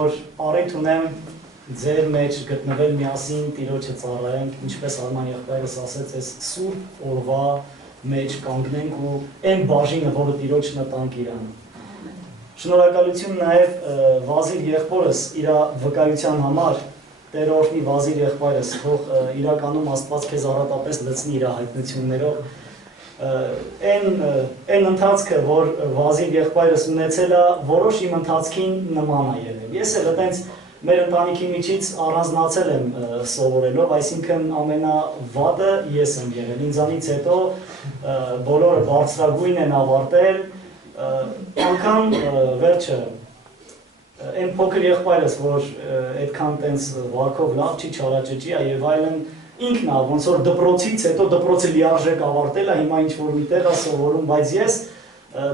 Առիթ ունեմ ձեր մեջ գտնվել միասին Տիրոջը ծառայենք, ինչպես Արման եղբայրս ասեց, այս սուրբ օրվա մեջ կանգնենք ու այն բաժինը, որը Տիրոջն տանք իրան։ Շնորհակալություն նաև Վազիլ եղբորս իր վկայության համար, Տեր օրհնի Վազիլ եղբայրս, թող իրականում Աստված քեզ առատապես լցնի իր հայտնություններով։ Այն ընթացքը, որ Վազիլ եղբայրս ունեցել է, որոշ իմ ընթացքին նման է եղել։ Ես էլ այտենց մեր ընտանիքի միջից առանձնացել եմ սովորելով, այսինքն ամենավատը ես եմ եղել։ Ինձանից հետո բոլորը բարձրագույն են ավարտել, անգամ վերջը այն փոքր եղբայրս, որ այդքան տենց վարքով լավ չի չարաճճի եւ այլն, ինքն է, ոնց որ դպրոցից հետո դպրոցը լիարժեք ավարտել է, հիմա ինչ որ միտեղ է սովորում, բայց ես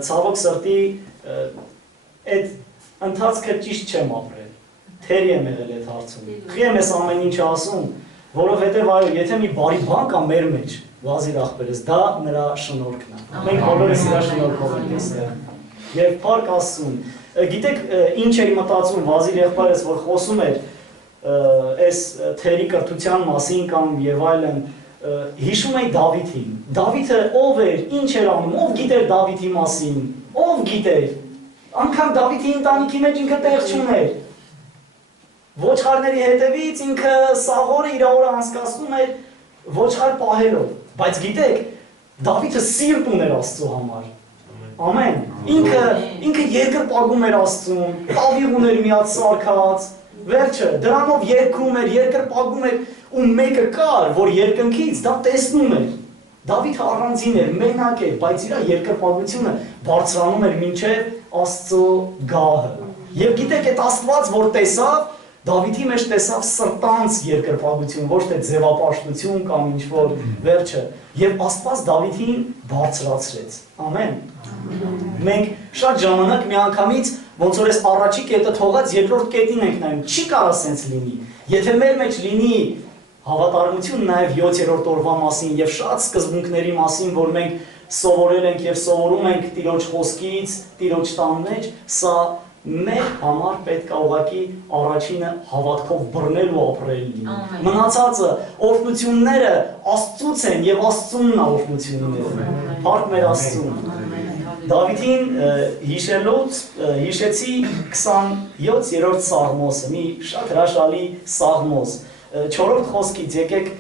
ցավոք սրտի այդ ընթացքը ճիշտ չեմ ապրել։ Թերի եմ եղել այդ հարցում։ Խի եմ ես ամեն ինչ ասում, որովհետև այո, եթե մի բարի բան կա մեր մեջ, Վազիլ ախպերս, դա նրա շնորհքն է։ Մենք բոլորս իր շնորհքով ենք այստեղ։ Եվ փառք Աստծուն։ Գիտեք, ինչ էի մտածում Վազիլ եղբայրս, որ խոսում էր այս թերի կրթության մասին կամ եւ այլն, հիշում էի Դավիթին։ Դավիթը ով էր, ինչ էր անում, ով գիտեր Դավիթի մասին, ով գիտեր։ Անկամ Դավիթի ընտանիքի մեջ ինքը տեղ չուներ։ Ոչխարների հետևից ինքը սաղորը իր օրը անցկացնում էր ոչխար պահելով, բայց գիտեք, Դավիթը սիրտ ուներ Աստծո համար։ Ամեն։ Ինքը երկրպագում էր Աստծուն, տավիղ ուներ միած սարքած, վերջը, դրանով երկրում էր, երկրպագում էր, ու մեկը կար, որ երկնքից դա տեսնում էր։ Դավիթը առանձին էր, մենակ էր, բայց իր երկրպագությունը բարձրանում էր մինչև Աստծո գահը։ Եվ գիտեք, այդ Աստված, որ տեսավ, Դավիթի մեջ տեսավ սրտանց երկրպագություն, ոչ թե ձևապաշտություն կամ ինչ-որ վերջը, եւ Աստված Դավիթին բարձրացրեց։ Ամեն։ Մենք շատ ժամանակ միանգամից ոնց որ այս առաջի կետը թողած երկրորդ կետին ենք նայում, չի կարող սենց լինի։ Եթե մեր մեջ լինի հավատարմություն նաև 7-րդ օրվա մասին եւ շատ սկզբունքների մասին, որ մենք սովորել ենք եւ սովորում ենք Տիրոջ խոսքից, Տիրոջ տան մեջ, սա մեր համար պետք է ուղղակի առաջինը հավատքով բռնել ու ապրել։ Մնացածը օրհնությունները Աստծուց են եւ Աստծունն է օրհնությունները։ Փառք մեր Աստծուն։ Դավիթին հիշելուց հիշեցի 27-րդ Սաղմոսը, մի շատ հրաշալի Սաղմոս։ 4-րդ խոսքից եկեք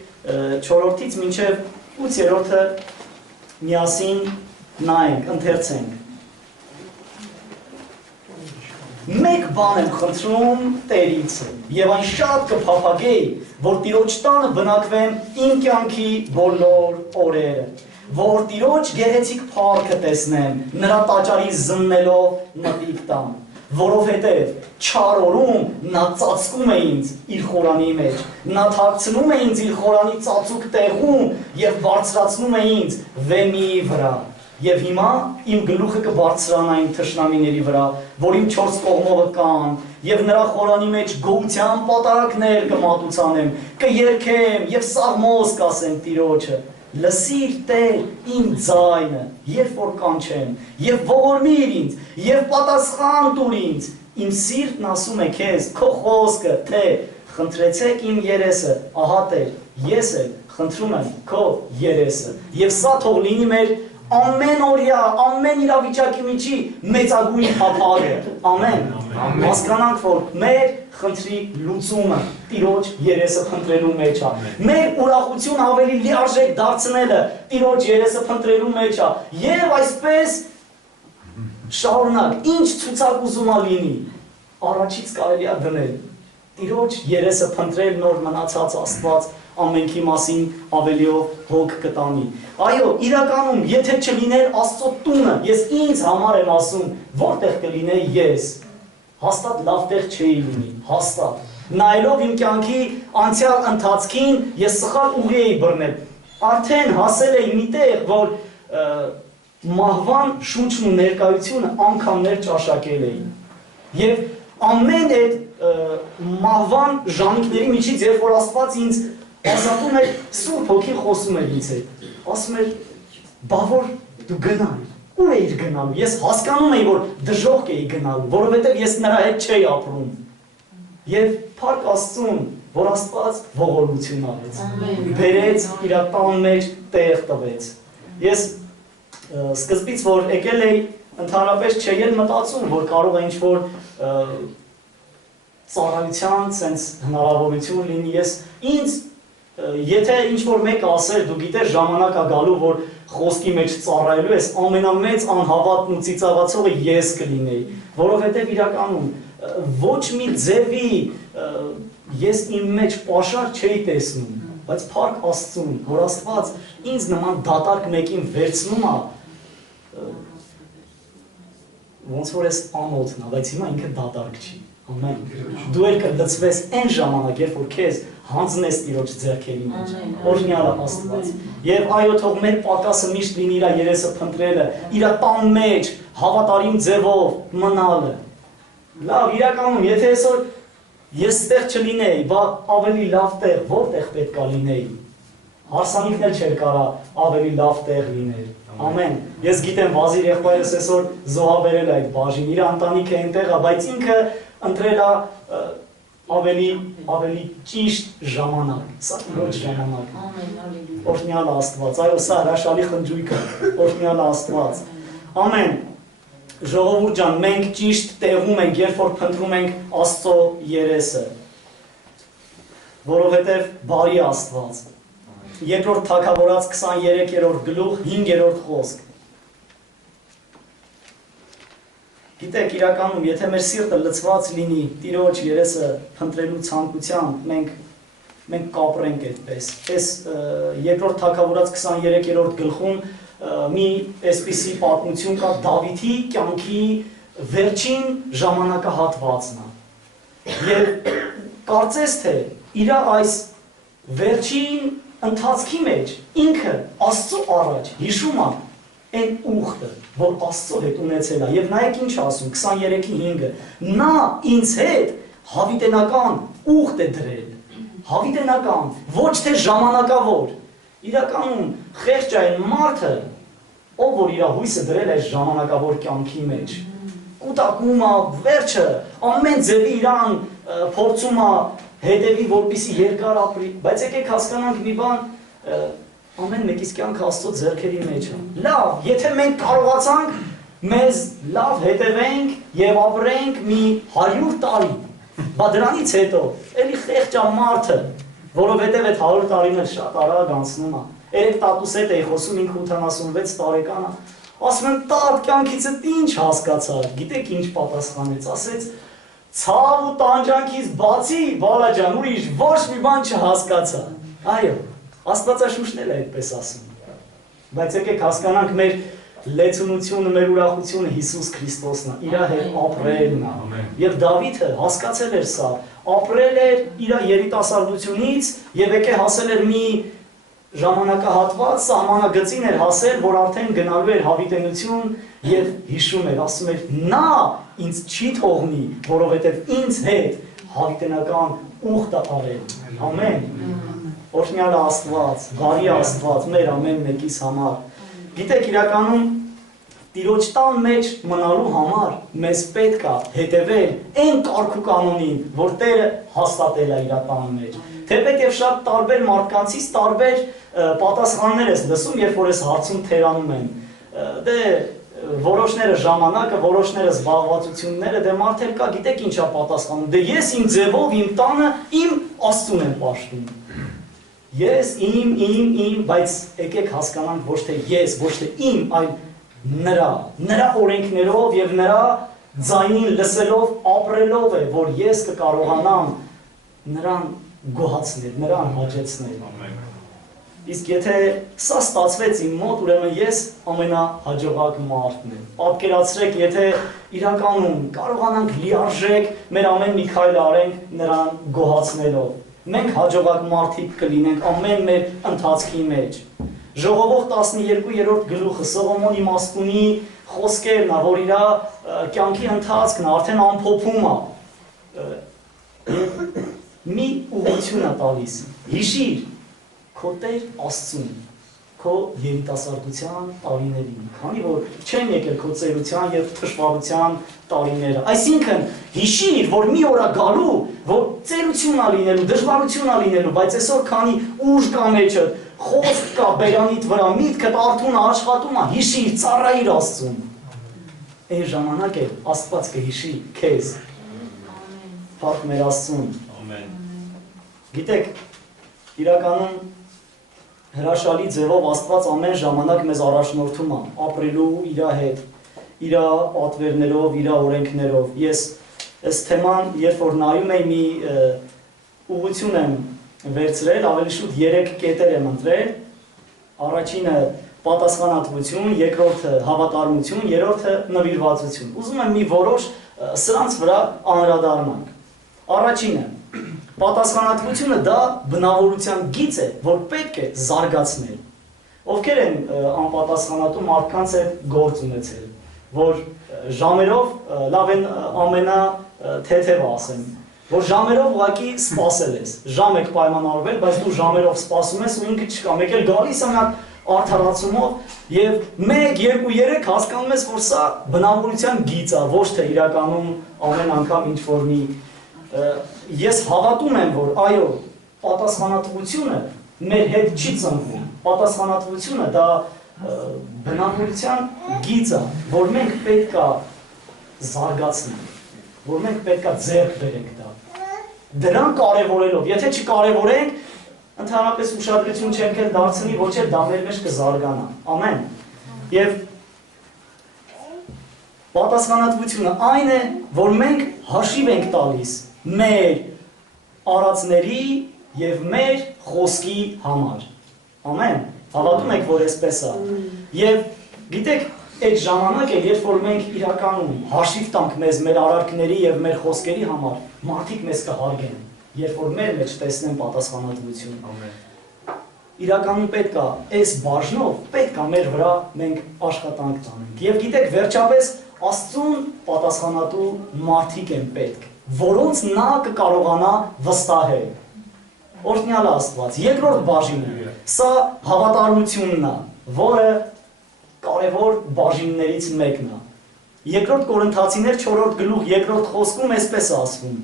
4-ից մինչև 8-րդը միասին նայենք, ընթերցենք։ Մեկ բան եմ խնդրում Տերից եւ այն շատ կփափագեի, որ Տիրոջ տանը բնակվեմ իմ կյանքի բոլոր օրերը, որ Տիրոջ գեղեցիկ փառքը տեսնեմ, նրա տաճարի զննելով մտիկ տամ, որովհետև չար օրում նա ծածկում է ինձ իր խորանի մեջ, նա թաքցնում է ինձ իր խորանի ծածուկ տեղում եւ բարձրացնում է ինձ վեմի վրա։ Եվ հիմա իմ գլուխը կբարձրանա իմ թշնամիների վրա, որ իմ 4 կողմովը կան, եւ նրա խորանի մեջ գոհության պատարակներ կմատուցանեմ, կերքեմ եւ սաղմոս կասեմ Տիրոջը։ Լսիր Տեր իմ ձայնը, երբ որ կանչեմ, եւ ողորմիր ինձ, եւ պատասխան տուր ինձ։ Իմ սիրտն ասում է քեզ, քո խոսքը, թե խնդրեցեք իմ երեսը, ահա Տեր, ես էլ խնդրում եմ քո երեսը։ Եվ սա թող լինի մեր ամեն օրյա, ամեն իրավիճակի միջի մեծագույն փափագը։ Ամեն։ Հասկանանք, որ մեր խնդրի լուծումը Տիրոջ երեսը փնտրելու մեջ է։ Մեր ուրախություն ավելի լիարժեք դարձնելը Տիրոջ երեսը փնտրելու մեջ է։ Եվ այսպես շարունակ, ինչ ցուցակ ուզում է լինի, առաջից կարելի է դնել։ Տիրոջ երեսը փնտրել նոր մնացած Աստված ամենքի մասին ավելիով հոգ կտանի։ Այո, իրականում, եթե չլիներ Աստծո տունը, ես ինձ համար եմ ասում, որտեղ կլինեի ես, հաստատ լավ տեղ չէի լինի, հաստատ։ Նայելով իմ կյանքի անցյալ ընթացքին, ես սխալ ուղի էի բռնել։ Արդեն հասել էի մի տեղ, որ մահվան շունչն ու ներկայությունը անգամներ ճաշակել էին։ Եվ ամեն այդ մահվան ժամիկների միջից, երբ որ Աստված ինձ ազատում էր, Սուրբ Հոգին խոսում էր ինձ հետ, ասում էր, բա որ դու գնալ, ուր էիր գնալու, ես հասկանում էի, որ դժոխք էի գնալու, որովհետև ես նրա հետ չէի ապրում, Եվ փառք Աստծուն, որ Աստված ողորմություն արեց, բերեց իր տան մեջ տեղ տվեց։ Ես սկզբից որ եկել էի, ընդհանրապես չէի մտածում, որ կարող է ինչ-որ ծառայության sense հնարավորություն լինի։ Ես ինձ եթե ինչ-որ մեկը ասեր, դու գիտես ժամանակ է գալու, որ խոսքի մեջ ծառայելու ես, ամենամեծ անհավատն ու ծիծաղացողը ես կլինեի, որովհետև իրականում ոչ մի ձևի ես իմ մեջ պաշար չէի տեսնում, բայց փառք Աստծուն, որ Աստված ինձ նման դատարկ մեկին վերցնում է, ոնց որ ես անոթն է, բայց հիմա ինքը դատարկ չի, ամեն, դու էլ կլծվես այն ժամանակ, երբ որ քեզ հանձնես Տիրոջ ձեռքերի մեջ, օրհնյալ է Աստված, եւ այո, թող մեր պակասը միշտ լինի իր երեսը փնտրելը, իր տան մեջ հավատարիմ ձևով մնալը։ Լավ, իրականում, եթե այսօր ես ստեղ չլինեի, բա ավելի լավ տեղ, որտեղ պետք է լինեի։ Հարսանիքն էլ չէր կարա ավելի լավ տեղ լիներ։ Ամեն։ Ես գիտեմ, Վազիր եղբայրս այսօր զոհաբերել այդ բաժին, իր ընտանիքը այնտեղ է, բայց ինքը ընտրել է ավելի ճիշտ ժամանակ, սա Տիրոջ ժամանակ։ Օրհնյալ Աստված, այո, սա հրաշալի խնջույք է, օրհնյալ Աստված։ Ամեն։ Ժողովուրդ ջան, մենք ճիշտ տեղում ենք, երբ որ փնտրում ենք Աստծո երեսը, որովհետև բարի Աստված։ Երկրորդ Թագավորաց 23-րդ գլուխ 5-րդ խոսք։ Գիտեք, իրականում, եթե մեր սիրտը լցված լինի Տիրոջ երեսը փնտրելու ցանկությամբ, մենք կապրենք այդպես։ Այս երկրորդ Թագավորաց 23-րդ գլխում մի այսպիսի պատմություն կա Դավիթի կյանքի վերջին ժամանակահատվածն է։ Եվ կարծես թե իր այս վերջին ընթացքի մեջ ինքը Աստծո առաջ հիշում է այն ուխտը, որ Աստծո հետ ունեցել է։ Եվ նայեք ինչ ասում 23:5-ը. նա ինձ հետ հավիտենական ուխտ է դրել։ Հավիտենական, ոչ թե ժամանակավոր։ Իրականում խեղճ այն մարդը, ով որ իր հույսը դրել է ժամանակավոր կյանքի մեջ, կուտակում է վերջը, ամեն ձևի իրան փորձում է հետևի, որպեսզի երկար ապրի, բայց եկեք հասկանանք մի բան, ամեն մեկիս կյանքը Աստծո ձեռքերի մեջ է։ Լավ, եթե մենք կարողացանք մեզ լավ հետևենք եւ ապրենք մի 100 տարի, բա դրանից հետո էլի խեղճ է մարդը, որովհետև այդ 100 տարին էլ շատ արագ անցնում է։ Երեք տատուս հետ էի խոսում, ինքը 86 տարեկան է։ Ասում եմ, տատ կյանքիցդ ինչ հասկացար։ Գիտեք ինչ պատասխանեց, ասեց, ցավ ու տանջանքից բացի, բալաջան, ուրիշ ոչ մի բան չհասկացա։ Այո, Աստվածաշունչն էլ է այդպես ասում։ Բայց եկեք հասկանանք մեր լեցունությունը, մեր ուրախությունը Հիսուս Քրիստոսն է, իր հետ ապրելն է։ Եվ Դավիթը հասկացել էր սա, ապրել էր իր երիտասարդությունից եւ եկե հասել էր մի ժամանակահատված սահմանագծին էր հասել, որ արդեն գնալու էր հավիտենություն եւ հիշում էր, ասում էր, նա ինձ չի թողնի, որովհետեւ ինձ հետ հավիտենական ուխտ է արել։ Ամեն։ Օրհնյալ Աստված, բարի Աստված, մեր ամեն մեկիս համար։ Գիտեք, իրականում Տիրոջ տան մեջ մնալու համար մեզ պետք է հետևել այն կարգ ու կանոնին, որ Տերը հաստատել է իր տան մեջ։ Թեպետև շատ տարբեր մարդկանցից տարբեր պատասխաններ ես լսում, երբ որ ես հարցում թերանում են։ Դե որոշները ժամանակը, որոշները զբաղվածությունները, դե մարդ էլ կա, գիտեք ինչ է պատասխանում։ Դե ես իմ ձևով, իմ տանը, իմ Աստծուն եմ պաշտում։ Ես, իմ, բայց եկեք հասկանանք ոչ թե ես, ոչ թե իմ, այլ նրա օրենքներով եւ նրա ձայնին լսելով, ապրելով է, որ ես կկարողանամ նրան գոհացնել, նրան հաճեցնել։ Իսկ եթե սա ստացվեց իմ մոտ, ուրեմն ես ամենահաջողակ մարդն եմ։ Պատկերացրեք, եթե իրականում կարողանանք լիարժեք մեր ամեն մի քայլ արենք նրան գոհացնելով։ Մենք հաջողակ մարդիկ կլինենք ամեն մեր ընթացքի մեջ։ Ժողովող 12-րդ գլուխը Սողոմոնի Մաստունի խոսքերն է, որ իր կյանքի ընթացքն արդեն ամփոփում է։ Մի ուղղություն է տալիս։ Հիշիր քո Տեր Աստծուն, քո երիտասարդության տարիներին, քանի որ չեն եկել քո ծերության եւ թշվառության տարիները։ Այսինքն հիշիր, որ մի օր է գալու, որ ծերություն է լինելու, դժվարություն է լինելու, բայց այսօր քանի ուժ կա մեջը, խոսք կա բերանիդ վրա, միտքդ արթուն աշխատում է, հիշիր, ծառայիր Աստծուն։ Այն ժամանակ է Աստված կհիշի քեզ։ Փառք մեր Աստծուն։ Ամեն։ Գիտեք, իրականում հրաշալի ձևով Աստված ամեն ժամանակ մեզ առաջնորդում է ապրելու իր հետ, իր պատվերներով, իր օրենքներով։ Ես այս թեման, երբ որ նայում եմ մի ուղղություն եմ վերցրել, ավելի շուտ 3 կետեր եմ ընտրել։ Առաջինը պատասխանատվություն, երկրորդը հավատարմություն, երրորդը նվիրվածություն։ Ուզում եմ մի որոշ սրանց վրա անդրադառնանք։ Առաջինը պատասխանատվությունը դա բնավորության գիծ է, որ պետք է զարգացնել։ Ովքեր են անպատասխանատու մարդկանց հետ գործ ունեցել, որ ժամերով, լավ են ամենաթեթևը ասեմ, որ ժամերով ուղղակի սպասել ես, ժամ եք պայմանավորվել, բայց դու ժամերով սպասում ես ու ինքը չկա, մեկ էլ գալիս է նա արդարացումով եւ 1, 2, 3 հասկանում ես, որ սա բնավորության գիծ է, ոչ թե իրականում ամեն անգամ ինչ որ մի Ես հավատում եմ, որ այո, պատասխանատվությունը մեր հետ չի ծնվում։ Պատասխանատվությունը դա բնավորության գիծ է, որ մենք պետք է զարգացնենք, որ մենք պետք է ձեռք բերենք դա։ Դրան կարևորելով, եթե չկարևորենք, ընդհանրապես ուշադրություն չենք էլ դարձնի, ոչ էլ դա մեր մեջ կզարգանա։ Ամեն։ Եվ պատասխանատվությունը այն է, որ մենք հաշիվ ենք տալիս մեր արածների եւ մեր խոսքի համար։ Ամեն։ Հավատում եք, որ այսպես է։ Եվ գիտեք, այդ ժամանակ է, երբ որ մենք իրականում հաշիվ տանք մեզ մեր արարքների եւ մեր խոսքերի համար, մարդիկ մեզ կհարգեն, երբ որ մեր մեջ տեսնեն պատասխանատվություն։ Ամեն։ Իրականում պետք է այս բաժնով, պետք է մեր վրա մենք աշխատանք տանենք։ Եվ գիտեք, վերջապես Աստծուն պատասխանատու մարդիկ են պետք, որոնց նա կկարողանա վստահել։ Օրհնյալ Աստված, երկրորդ բաժինը, սա հավատարմությունն է, որը կարևոր բաժիններից մեկն է։ Երկրորդ Կորինթացիներ 4-րդ գլուխ 2-րդ խոսքում այսպես է ասվում.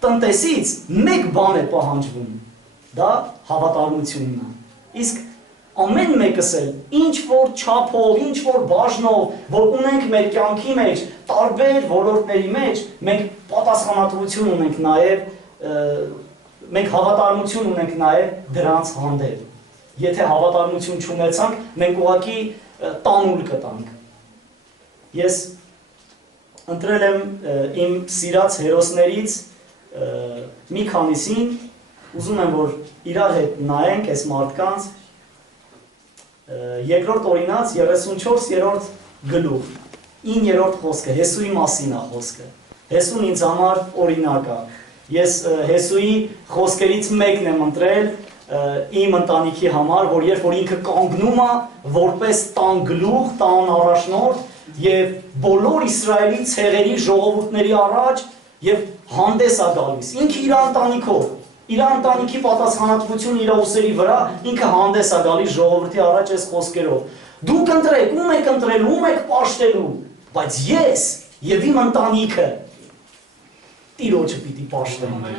տնտեսից մեկ բան է պահանջվում, դա հավատարմությունն է։ Իսկ ամեն մեկս էլ ինչ որ չափով, ինչ որ բաժնով, որ ունենք մեր կյանքի մեջ, տարբեր ոլորտների մեջ, մենք պատասխանատվություն ունենք նաև, մենք հավատարմություն ունենք նաև դրանց հանդեպ։ Եթե հավատարմություն չունեցանք, մենք ուղղակի տանուլ կտանք։ Ես ընտրել եմ իմ սիրած հերոսներից մի քանիսին, ուզում եմ, որ իրար հետ նայենք այս մարդկանց։ Երկրորդ օրինաց 34-րդ գլուխ 9-րդ խոսքը Հեսուի մասին է խոսքը։ Հեսուն ինձ համար օրինակ է։ Ես Հեսուի խոսքերից մեկն եմ ընտրել իմ ընտանիքի համար, որ երբ որ ինքը կանգնում է որպես տան գլուխ, տան առաջնորդ եւ բոլոր Իսրայելի ցեղերի ժողովուրդների առաջ եւ հանդես է գալիս։ Ինքը իր ընտանիքով իր ընտանիքի պատասխանատվությունը իր ուսերի վրա ինքը հանդես է գալիս ժողովրդի առաջ այս խոսքերով։ Դուք ընտրեք, ում եք ընտրել, ում եք պաշտելու, բայց ես եւ իմ ընտանիքը Տիրոջը պիտի պաշտենք։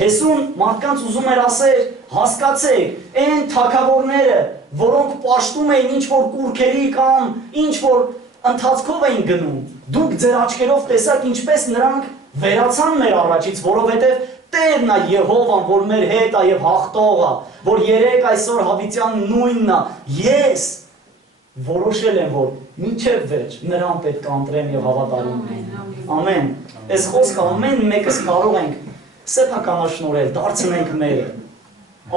Հեսուն մարդկանց ուզում էր ասել, հասկացեք, այն թագավորները, որոնք պաշտում էին ինչ որ կուրքերի կամ ինչ որ ընթացքով էին գնում, դուք ձեր աչքերով տեսաք ինչպես նրանք վերացան մեր առաջից, որովհետեւ Տերն է Եհովան, որ մեր հետ է եւ հաղթող է, որ երեք այսօր հավիտյան նույնն է։ Ես որոշել եմ, որ մինչև վերջ նրան պետք է ընտրեմ եւ հավատարիմ լինեմ։ Ամեն։ Այս խոսքը ամեն մեկս կարող ենք սեփականաշնորհել, դարձնենք մերը,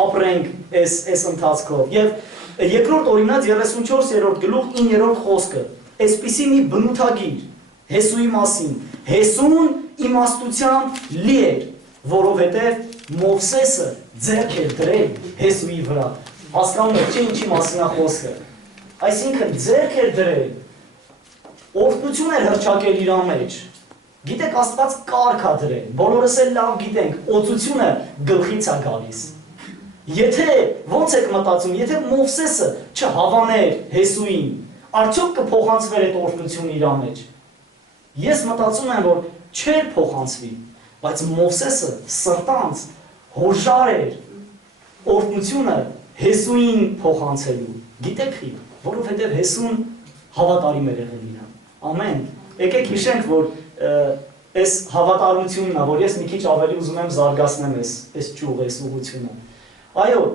ապրենք այս ընթացքով։ Եվ երկրորդ օրինաց 34-րդ գլուխ 9-րդ խոսքը, այսպիսի մի բնութագիր Հեսուի մասին։ Հեսուն իմաստությամբ լի էր, որովհետև Մովսեսը ձեռք էր դրել Հեսուի վրա։ Հասկանում եք, չէ՞ ինչի մասին է խոսքը։ Այսինքն ձեռք էր դրել, օրհնություն էր հռչակել իր մեջ։ Գիտեք, Աստված կարգ է դրել, բոլորս էլ լավ գիտենք, օծությունը գլխից է գալիս։ Եթե ոնց եք մտածում, եթե Մովսեսը չհավաներ Հեսուին, արդյոք կփոխանցվեր այդ օրհնությունը իր մեջ։ Ես մտածում եմ, որ չէր փոխանցվի, բայց Մովսեսը սրտանց հոժար էր օրհնությունը Հեսուին փոխանցելու։ Գիտեք ի՞նչ, որովհետև Հեսուն հավատարիմ էր եղել իրան։ Ամեն։ Եկեք հիշենք, որ այս հավատարմությունն է, որ ես մի քիչ ավելի ուզում եմ զարգացնեմ այս ճյուղը, այս ուղղությունը։ Այո,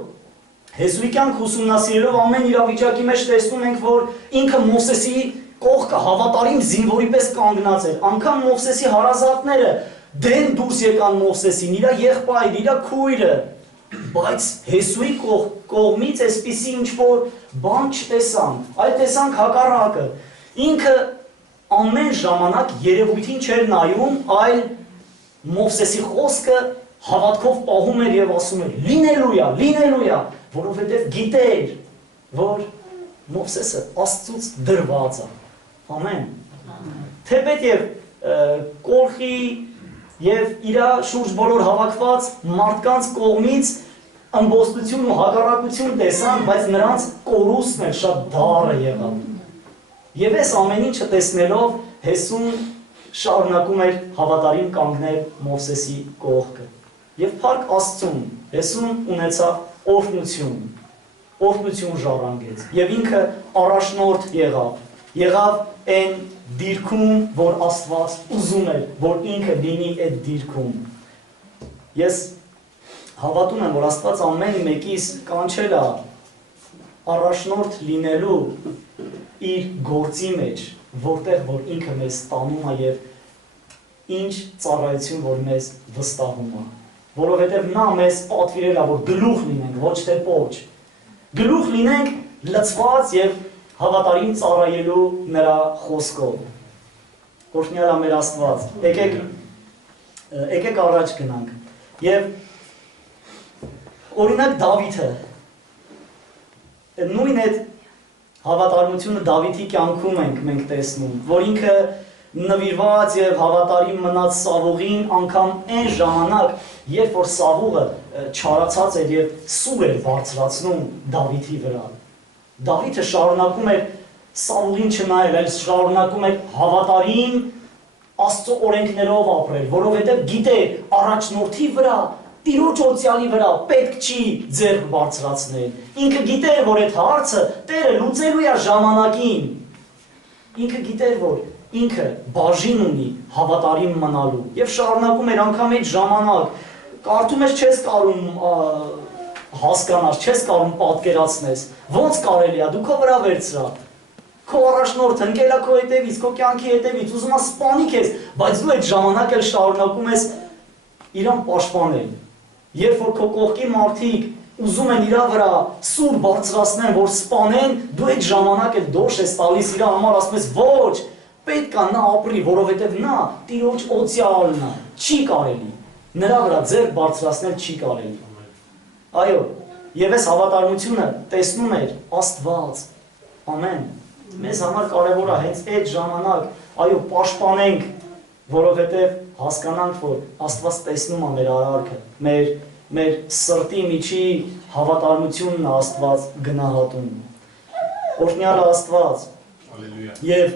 Հեսուի կյանք ուսումնասիրելով ամեն իրավիճակի մեջ տեսնում ենք, որ ինքը Մովսեսի կողքը հավատարիմ զինվորի պես կանգնած էր։ Անգամ Մովսեսի հարազատները դեն դուրս եկան Մովսեսին, իր եղբայրը, իր քույրը, բայց Հեսուի կողմից այսպիսի ինչ-որ բան չտեսան, այլ տեսանք հակառակը։ Ինքը ամեն ժամանակ երևույթին չէր նայում, այլ Մովսեսի խոսքը հավատքով պահում էր եւ ասում էր. լինելույա, լինելույա, որովհետեւ գիտեր, որ Մովսեսը Աստծուց դրված է։ Ամեն։ Թեպետ եւ կողքի եւ իր շուրջ բոլոր հավաքված մարդկանց կողմից ըմբոստություն ու հակառակություն տեսան, բայց նրանց կորուստն էլ շատ դառը եղավ։ Եվ այս ամեն ինչը տեսնելով Հեսուն շարունակում էր հավատարիմ կանգնել Մովսեսի կողքը։ Եվ փառք Աստծուն, Հեսուն ունեցավ օրհնություն ժառանգեց, եւ ինքը առաջնորդ եղավ այն դիրքում, որ Աստված ուզում էր, որ ինքը լինի այդ դիրքում։ Ես հավատում եմ, որ Աստված ամեն մեկիս կանչել է առաջնորդ լինելու իր գործի մեջ, որտեղ որ ինքը մեզ տանում է եւ ինչ ծառայություն որ մեզ վստահում է, որովհետեւ նա մեզ պատվիրել է, որ գլուխ լինենք, ոչ թե պոչ, գլուխ լինենք լցված եւ հավատարիմ ծառայելու նրա խոսքով։ Օրհնյալ է մեր Աստված։ Եկեք առաջ գնանք։ Եվ օրինակ Դավիթը նույն այդ հավատարմությունը Դավիթի կյանքում ենք մենք տեսնում, որ ինքը նվիրված եւ հավատարիմ մնաց Սավուղին անգամ այն ժամանակ, երբ որ Սավուղը չարացած էր եւ սուր էր բարձրացնում Դավիթի վրա։ Դավիթը շարունակում էր Սավուղին չնայել, այլ շարունակում էր հավատարիմ Աստծո օրենքներով ապրել, որովհետեւ գիտեր առաջնորդի վրա Տիրոջ օծյալի վրա պետք չի ձեռք բարձրացնել։ Ինքը գիտեր, որ այդ հարցը Տերը լուծելու է ժամանակին։ Ինքը գիտեր, որ ինքը բաժին ունի հավատարիմ մնալու եւ շարունակում էր անգամ այդ ժամանակ։ Կարդում ես չես կարում հասկանալ, չես կարում պատկերացնես։ Ոնց կարելի է, դու քո վրա վերցրա։ Քո առաջնորդը ընկել է քո հետևից, քո կյանքի հետևից, ուզում է սպանի քեզ, բայց դու այդ ժամանակ էլ շարունակում ես իրան պաշտպանել։ Երբ որ քո կողքի մարդիկ ուզում են իր վրա սուր բարձրացնեն, որ սպանեն, դու այդ ժամանակ էլ դոշ ես տալիս իր համար, ասում ես ոչ, պետք է նա ապրի, որովհետև նա Տիրոջ օծյալն է, չի կարելի։ Նրա վրա ձեռք բարձրացնել չի կարելի։ Այո, եւ այս հավատարմությունը տեսնում էր Աստված։ Ամեն։ Մեզ համար կարևոր է հենց այդ ժամանակ, այո, պաշտպանենք, որովհետև հասկանանք, որ Աստված տեսնում է մեր արարքը, մեր սրտի միջի հավատարմությունն է Աստված գնահատում։ Օրհնյալ է Աստված։ Եվ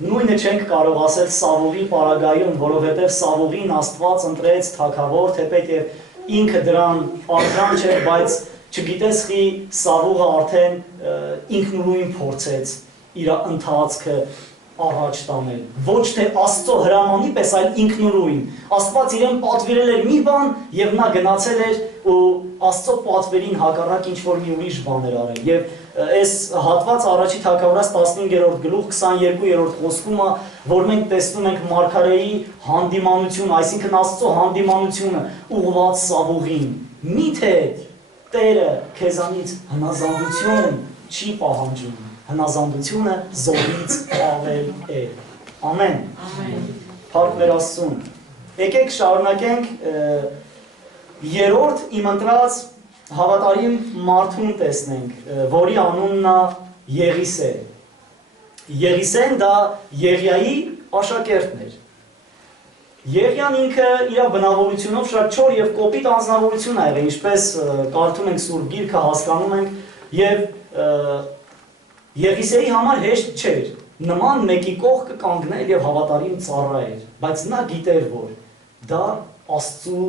նույնը չենք կարող ասել Սավուղի պարագայում, որովհետև Սավուղին Աստված ընտրեց թագավոր, թեպետ եւ ինքը դրան արժան չէր, բայց չգիտես խի Սավուղը արդեն ինքնուրույն փորձեց իր ընթացքը առաջ տանել, ոչ թե Աստծո հրամանի պես, այլ ինքնուրույն։ Աստված իրեն պատվիրել էր մի բան եւ նա գնացել էր ու Աստծո պատվերին հակառակ ինչ-որ մի ուրիշ բան էր արել։ Եվ այս հատված առաջի թագավորաց 15-րդ գլուխ 22-րդ խոսքում է, որ մենք տեսնում ենք մարգարեի հանդիմանություն, այսինքն Աստծո հանդիմանությունը ուղղված Սավուղին։ Միթե Տերը քեզանից հնազանդություն չի պահանջում։ Հնազանդությունը զոհից ավել է։ Ամեն։ Փառք մեր Աստծուն։ Եկեք շարունակենք երրորդ իմ ընտրած հավատարիմ մարդուն տեսնենք, որի անունն է Եղիսե։ Եղիսեն դա Եղիայի աշակերտն էր։ Եղիան ինքը իր բնավորությունով շատ չոր եւ կոպիտ անձնավորություն ա եղել, ինչպես կարդում ենք Սուրբ Գիրքը, հասկանում ենք, եւ Եղիսեի համար հեշտ չէր նման մեկի կողքը կանգնել եւ հավատարիմ ծառայել, բայց նա գիտեր, որ դա Աստծո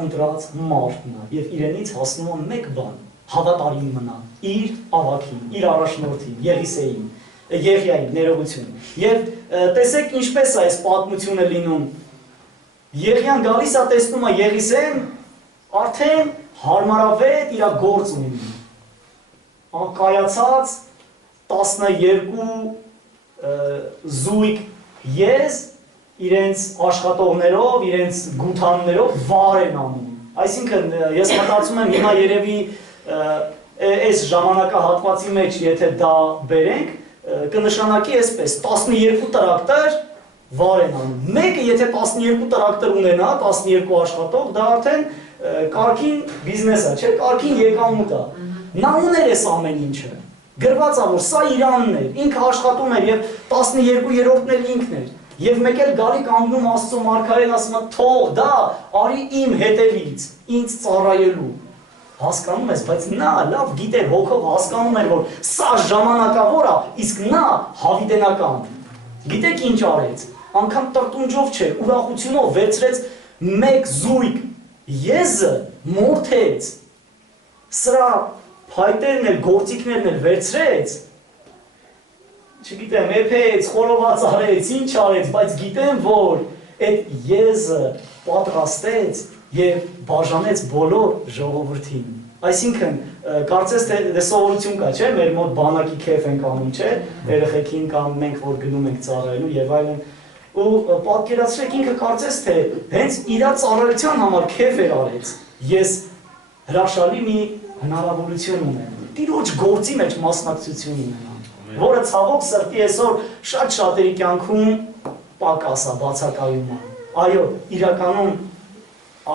ընտրած մարդն է եւ իրենից հասնում է մեկ բան՝ հավատարիմ մնա իր ավագին, իր առաջնորդին, Եղիսեին, Եղիային ներողություն։ Եվ տեսեք ինչպես է այս պատմությունը լինում։ Եղիան գալիս է տեսնում է Եղիսեն արդեն հարմարավետ իր գործ ունի։ Անկայացած 12 զույգ ես իրենց աշխատողներով, իրենց գութաններով վար են անում։ Այսինքն ես մտածում եմ հիմա երևի այս ժամանակահատվածի մեջ եթե դա բերենք, կնշանակի այսպես 12 տրակտոր վար են անում։ Մեկը եթե 12 տրակտոր ունենա, 12 աշխատող, դա արդեն կարգին բիզնես է, չէ՞, կարգին եկամուտ է։ Նա ուներ այս ամեն ինչը։ Գրված է, որ սա իրանն էր, ինքը աշխատում էր եւ 12-րդն էլ ինքն էր։ Եվ մեկ էլ գալի կանգնում Աստծո մարգարեն ասում է թող դա արի իմ հետևից, ինձ ծառայելու։ Հասկանում ես, բայց նա լավ գիտեր, հոգով հասկանում էր, որ սա ժամանակավոր է, իսկ նա հավիտենական։ Գիտեք ինչ արեց։ Անկամ տրտունջով չէ, ուրախությունով վերցրեց մեկ զույգ եզը մորթեց։ Սրա փայտերն էլ գործիքներն էլ վերցրեց, չգիտեմ, էփեց, խորոված արեց, ինչ արեց, բայց գիտեմ, որ այդ եզը պատրաստեց եւ բաժանեց բոլոր ժողովրդին։ Այսինքն, կարծես թե սովորություն կա, չէ՞, մեր մոտ բանակի քեֆ ենք անում, չէ՞, երեխեքին կամ մենք որ գնում ենք ծառայելու եւ այլն։ Ու պատկերացրեք ինքը կարծես թե հենց իր ծառայության համար քեֆ էր արեց։ Ես հրաշալի մի հնարավորություն ունեմ, Տիրոջ գործի մեջ մասնակցություն ունենամ, որը ցավոք սրտի այսօր շատ շատերի կյանքում պակաս է, բացակայում է։ Այո, իրականում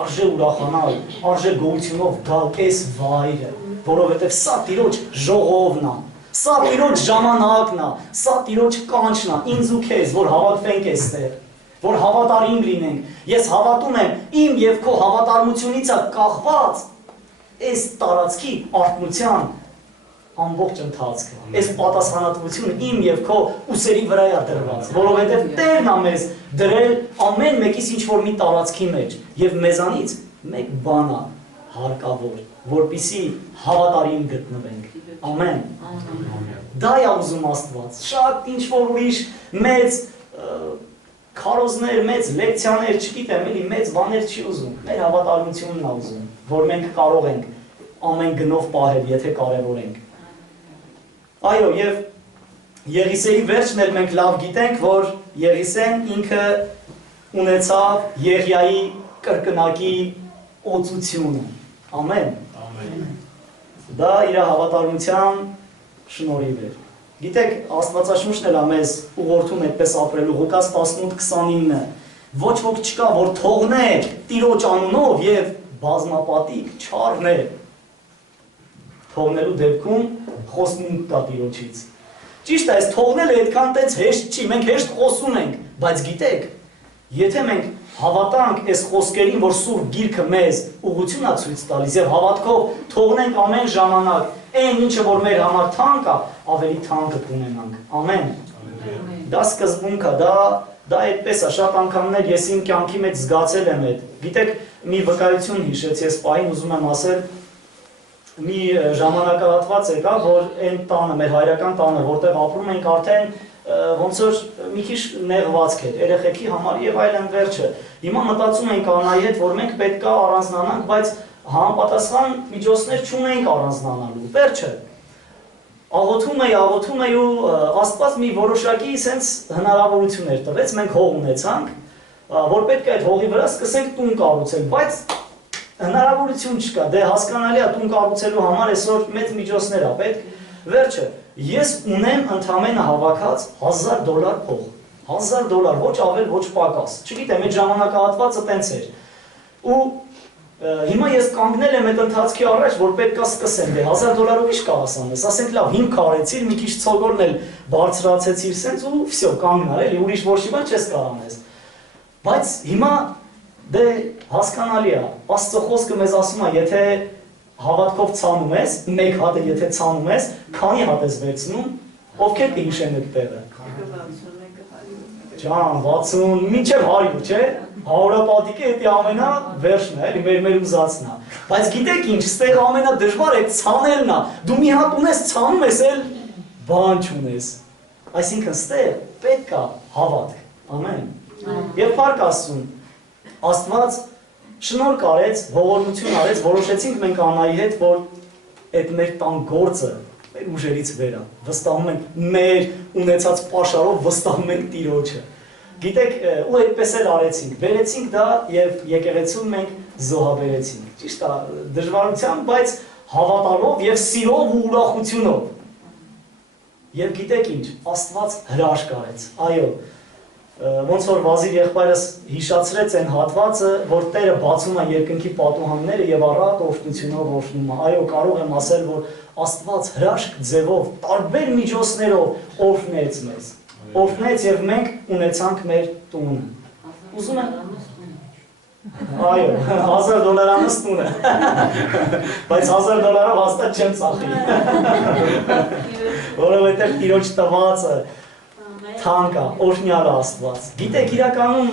արժե ուրախանալ, արժե գոհությունով գալ այս վայրը, որովհետև սա Տիրոջ ժողովն է, սա Տիրոջ ժամանակն է, սա Տիրոջ կանչն է, ինձ ու քեզ, որ հավատվենք այստեղ, որ հավատարիմ լինենք։ Ես հավատում եմ, իմ եւ քո հավատարմությունից է կախված այս տարածքի արտնության ամբողջ ընթացքը, այս պատասխանատվությունը իմ եւ քո ուսերի վրա է դրված, որովհետեւ Տերն է մեզ դրել ամեն մեկիս ինչ-որ մի տարածքի մեջ եւ մեզանից մեկ բան է հարկավոր, որպիսի հավատարիմ գտնվենք։ Ամեն։ Դա է ուզում Աստված։ Շատ ինչ-որ ուրիշ մեծ քարոզներ, մեծ լեկցիաներ, չգիտեմ, էլի մեծ բաներ չի ուզում։ Մեր հավատարմությունն է ուզում, որ մենք կարող ենք ամեն գնով պահել, եթե կարևորենք։ Այո, եւ Եղիսեի վերջն էլ մենք լավ գիտենք, որ Եղիսեն ինքը ունեցավ Եղիայի կրկնակի օծությունը։ Ամեն։ Դա իր հավատարմության շնորհիվ էր։ Գիտեք, Աստվածաշունչն էլ է մեզ ուղղորդում այդպես ապրելու, Ղուկաս 18:29, ոչ ոք չկա, որ թողնե Տիրոջ անունով եւ բազմապատիկ չառնե։ Թողնելու դեպքում խոսում կա Տիրոջից։ Ճիշտ է, այս թողնելը այդքան տենց հեշտ չի, մենք հեշտ խոսում ենք, բայց գիտեք, եթե մենք հավատանք այս խոսքերին, որ Սուրբ Գիրքը մեզ ուղղություն է ցույց տալիս եւ հավատքով թողնենք ամեն ժամանակ այն ինչը որ մեր համար թանկ է, ավելի թանկը կունենանք։ Ամեն։ Դա սկզբունք է, դա այդպես է, շատ անգամներ ես իմ կյանքի մեջ զգացել եմ այդ։ Գիտեք, մի վկայություն հիշեցի, ես պահին ուզում եմ ասել, մի ժամանակահատված եկա, որ այն տանը, մեր հայրական տանը, որտեղ ապրում ենք արդեն ոնց որ մի քիչ նեղվածք էր, երեխեքի համար եւ այլն վերջը։ Հիմա մտածում ենք Անայի հետ, որ մենք պետք է առանձնանանք, բայց համապատասխան միջոցներ չունենք առանձնանալու։ Վերջը աղոթում էի ու Աստված մի որոշակի sense հնարավորություններ տվեց, մենք հող ունեցանք, որ պետք է այդ հողի վրա սկսենք տուն կառուցել, բայց հնարավորություն չկա, դե հասկանալի է տուն կառուցելու համար այսօր մեծ միջոցներ է պետք։ Վերջը, ես ունեմ ընդամենը հավաքած $1000 փող, $1000, ոչ ավել, ոչ պակաս, չգիտեմ, այդ ժամանակահատվածը տենց էր։ Ու հիմա ես կանգնել եմ այդ ընթացքի առաջ, որ պետք է սկսեմ, դե $1000-ով ինչ կարաս անես, ասենք լավ, հիմք արեցիր, մի քիչ ցողորն էլ բարձրացեցիր սենց ու վсё, կանգնար էլի, ուրիշ ոչ մի բան չես կարող անես։ Բայց հիմա դե հասկանալի է, Աստծո խոսքը մեզ ասում է, եթե հավատքով ցանում ես, մեկ հատ եթե ցանում ես, քանի հատ ես վերցնում, ովքեր կհիշեն այդ տեղը։ Ջան, 60, մինչև 100, չէ՞։ 100-պատիկը դա ամենա վերջն է, էլի մեր ուզածն է։ Բայց գիտեք ինչ, ստեղ ամենադժվարը է ցանելն է։ Դու մի հատ ունես, ցանում ես, էլ բան չունես։ Այսինքն ստեղ պետք է հավատք։ Ամեն։ Եվ փառք Աստծուն, Աստված շնորհ արեց, ողորմություն արեց, որոշեցինք մենք Անայի հետ, որ այդ մեր տան գործը մեր ուժերից վեր է, վստահում ենք մեր ունեցած պաշարով վստահում ենք Տիրոջը։ Գիտեք, ու այդպես էլ արեցինք, բերեցինք դա եւ եկեղեցուն մենք զոհաբերեցինք։ Ճիշտ է, դժվարությամբ, բայց հավատալով եւ սիրով ու ուրախությունով։ Եվ գիտեք ինչ, Աստված հրաշք արեց։ Այո, ոնց որ Վազիլ եղբայրս հիշացրեց այն հատվածը, որ Տերը բացում է երկնքի պատուհանները եւ առատ օրհնությունով օրհնում է։ Այո, կարող եմ ասել, որ Աստված հրաշք ձևով, տարբեր միջոցներով օրհնեց մեզ։ Օրհնեց եւ մենք ունեցանք մեր տունը։ Ուզում եմ Այո, $1000 տունը։ Բայց $1000 հաստատ չեմ ծախի։ Որովհետեւ Տիրոջ տվածը թանկ է, օրհնյալ Աստված։ Գիտեք, իրականում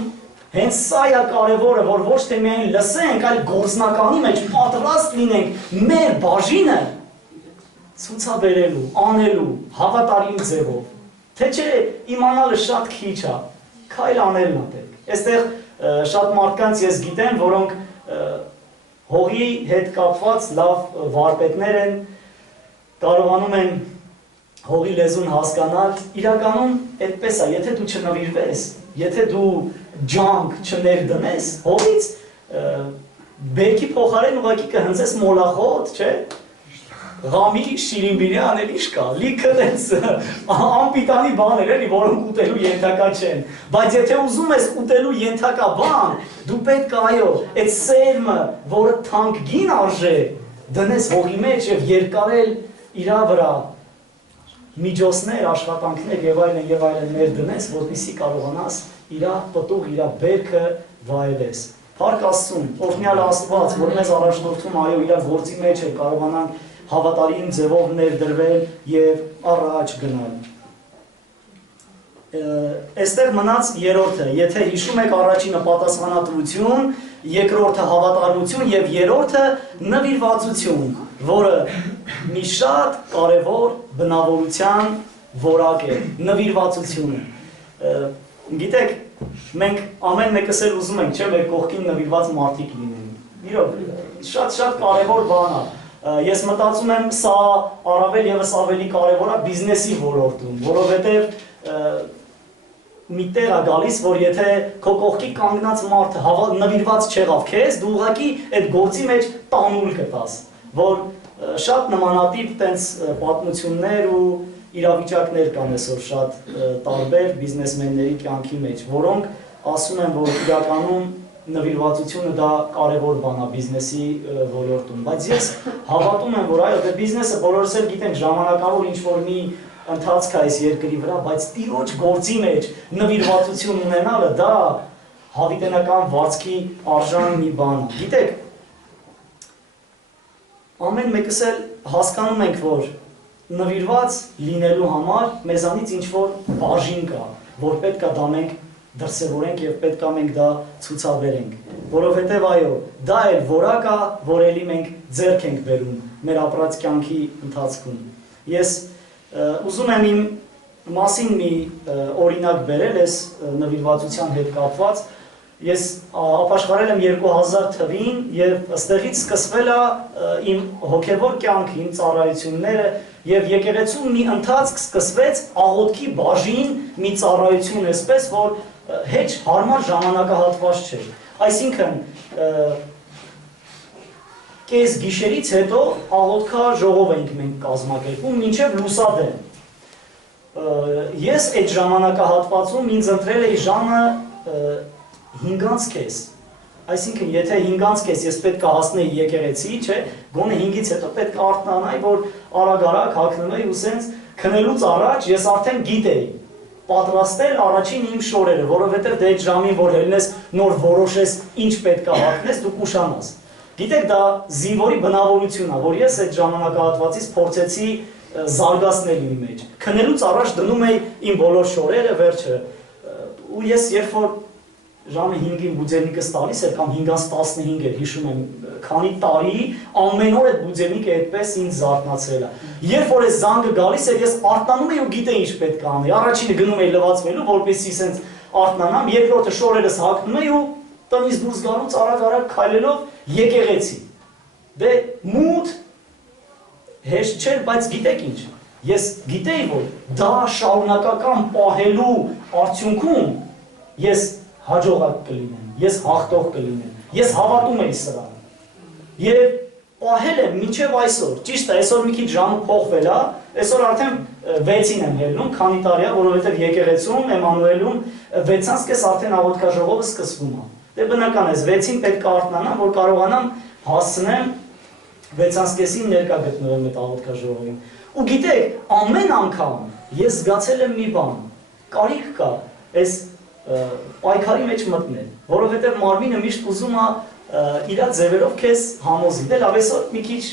հենց սա է կարևորը, որ ոչ թե միայն լսենք, այլ գործնականի մեջ պատրաստ լինենք մեր բաժինը ցուցաբերելու, անելու, հավատարիմ ձևով։ Թե չէ իմանալը շատ քիչ է, քայլ անելն է պետք։ Այստեղ շատ մարդկանց ես գիտեմ, որոնք հողի հետ կապված լավ վարպետներ են, կարողանում են հողի լեզուն հասկանալ, իրականում այդպես է, եթե դու չնվիրվես, եթե դու ջանք չներդնես, հողից բերքի փոխարեն ուղղակի կհնձես մոլախոտ, չէ՞։ Ղամի, շիրիմբիրի անել ինչ կա, լիքը դենց անպիտանի բաներ էլի, որոնք ուտելու ենթակա չեն, բայց եթե ուզում ես ուտելու ենթակա բան, դու պետք է այո, այդ սերմը, որը թանկ գին արժե, դնես հողի մեջ եւ երկարել իրա վրա միջոցներ, աշխատանքներ եւ այլն ներդնես, որպեսզի կարողանաս իրա պտուղ, իրա բերքը վայելես։ Փառք Աստծուն, օրհնյալ Աստված, որ մեզ առաջնորդում այո իր գործի մեջ է կարողանանք հավատարիմ ձևով ներդրվել եւ առաջ գնալ։ Այստեղ մնաց երրորդը, եթե հիշում եք առաջինը պատասխանատվություն, երկրորդը հավատարմություն եւ երրորդը նվիրվածություն, որը մի շատ կարևոր բնավորության որակ է, նվիրվածությունը։ Գիտեք, մենք ամեն մեկս էլ ուզում ենք, չէ՞, մեր կողքին նվիրված մարդիկ լինեն։ Իրոք, շատ կարևոր բան է։ Ես մտածում եմ, սա առավել եւս ավելի կարևոր է բիզնեսի ոլորտում, որովհետեւ մի տեղ է գալիս, որ եթե քո կողքի կանգնած մարդը նվիրված չեղավ քեզ, դու ուղղակի այդ գործի մեջ տանուլ կտաս, որ շատ նմանատիպ տենց պատմություններ ու իրավիճակներ կան այսօր շատ տարբեր բիզնեսմենների կյանքի մեջ, որոնք ասում են, որ իրականում նվիրվածությունը դա կարևոր բան է բիզնեսի ոլորտում, բայց ես հավատում եմ, որ այո, դե բիզնեսը բոլորս էլ գիտենք ժամանակավոր ինչ-որ մի ընթացք է այս երկրի վրա, բայց Տիրոջ գործի մեջ նվիրվածություն ունենալը դա հավիտենական վարձքի արժան մի բան է։ Գիտեք, ամեն մեկս էլ հասկանում ենք, որ նվիրված լինելու համար մեզանից ինչ-որ բաժին կա, որ պետք է դա մենք դրսևորենք եւ պետք է մենք դա ցուցաբերենք, որովհետեւ այո, դա էլ որակ է, որ էլի մենք ձեռք ենք բերում մեր ապրած կյանքի ընթացքում։ Ես ուզում եմ իմ մասին մի օրինակ բերել այս նվիրվածության հետ կապված։ Ես ապաշխարել եմ 2000 թվին եւ ըստեղից սկսվել է իմ հոգեվոր կյանքը, իմ ծառայությունները եւ եկեղեցու մի ընթացք սկսվեց աղոթքի բաժին մի ծառայություն այսպես, որ հեչ հարմար ժամանակահատված չէր։ Այսինքն կես գիշերից հետո աղոթքա ժողով ենք մենք կազմակերպում մինչև լուսադեն։ Ես այդ ժամանակահատվածում ինձ ընտրել էի ժամը 5-ից կես։ Այսինքն եթե 5-ից կես ես պետք է հասնեի եկեղեցի, չէ, գոնե 5-ից հետո պետք է արթնանայի, որ արագ հագնվեի ու սենց քնելուց առաջ ես արդեն գիտեի պատրաստել առաջին իմ շորերը, որովհետև դե այդ ժամին որ ելնես նոր որոշես ինչ պետք է հագնես, դու կուշանաս։ Գիտեք, դա զինվորի բնավորությունն է, որ ես այդ ժամանակահատվածից փորձեցի զարգացնել իմ մեջ։ Քնելուց առաջ դնում էի իմ բոլոր շորերը, վերջը, ու ես երբ որ ժամը 5-ին բուձելնիկս տալիս էր կամ 5-ից 15 էր, հիշում եմ, քանի տարի ամեն օր այդ բուձելնիկը այդպես ինձ զարթնացել է։ Երբ որ այս զանգը գալիս էր, ես արթնանում էի ու գիտեի ինչ պետք է անեի։ Առաջինը գնում էի լվացվելու, որպեսզի սենց արթնանամ, երկրորդը շորերս հագնում էի ու տնից դուրս գալուց արագ-արագ քայլելով եկեղեցի։ Դե մութ հեշտ չէր, բայց գիտեք ինչ։ Ես գիտեի, որ դա շարունակական պահելու արդյունքում ես հաջողակ կլինեմ, ես հաղթող կլինեմ, ես հավատում էի սրան։ Եվ պահել եմ մինչև այսօր, ճիշտ է, այսօր մի քիչ ժամը փոխվել է, այսօր արդեն 6-ին եմ ելնում, քանի տարի է, որովհետև եկեղեցում, Էմանուելում 6-ից արդեն աղոթքաժողովը սկսվում է։ Դե բնական է, 6-ին պետք է արթնանամ, որ կարողանամ հասցնեմ 6-ին ներկա գտնվեմ այդ աղոթքաժողովին։ Ու գիտեք, ամեն անգամ ես զգացել եմ մի բան, կարիք կա այս պայքարի մեջ մտնել, որովհետև մարմինը միշտ ուզում է իր ձևերով քեզ համոզի։ Դե լավ, այսօր մի քիչ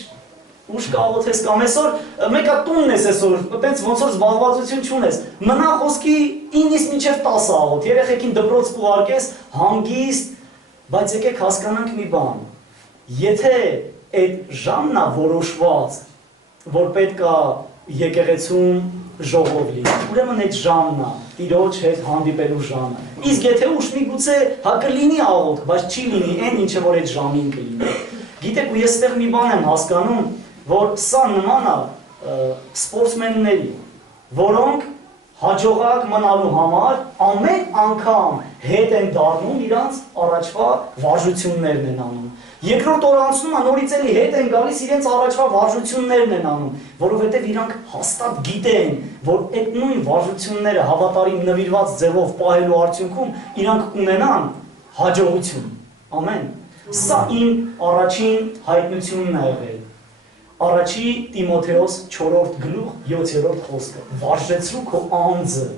ուշ կաղոթես կամ այսօր մեկը տունն ես այսօր, այտենց ոնց որ զբաղվածություն չունես։ Մնա խոսքի 9-ից մինչև 10 աղոթ, երեխեքին դպրոց կուղարկես, հանգիստ, բայց եկեք հասկանանք մի բան։ Եթե այդ ժամն է որոշված, որ պետք է եկեղեցում ժողով լինի, ուրեմն այդ ժամն է, Տիրոջ հետ հանդիպելու ժամը։ Իսկ եթե ուշ միգուցե հա կլինի աղոթք, բայց չի լինի այն ինչը որ այդ ժամին կլինի։ Գիտեք, ու ես այդտեղ մի բան եմ հասկանում, որ սա նման է սպորտսմենների, որոնք հաջողակ մնալու համար ամեն անգամ հետ են դառնում իրանց առաջվա վարժություններն են անում։ Երկրորդ օրը անցնում է նորից էլի հետ են գալիս իրենց առաջվա վարժություններն են անում, որովհետև իրանք հաստատ գիտեն, որ այդ նույն վարժությունները հավատարիմ նվիրված ձևով պահելու արդյունքում իրանք կունենան հաջողություն։ Ամեն։ Սա իմ առաջին հայտնությունն է եղել։ Առաջի Տիմոթեոս 4-րդ գլուխ 7-րդ խոսքը։ Վարժեցրու քո անձը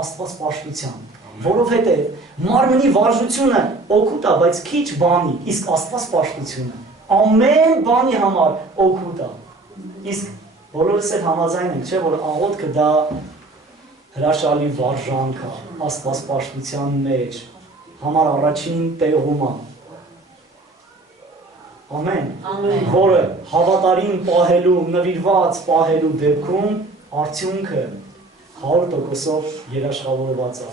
Աստված պաշտության, որովհետև մարմնի վարժությունը օգուտ է, բայց քիչ բանի, իսկ Աստված պաշտությունը ամեն բանի համար օգուտ է։ Իսկ բոլորս էլ համաձայն ենք, չէ՞, որ աղոթքը դա հրաշալի վարժանք է Աստված պաշտության մեջ, համար առաջին տեղում է։ Ամեն, որը հավատարիմ պահելու, նվիրված պահելու դեպքում արդյունքը 100%-ով երաշխավորված է։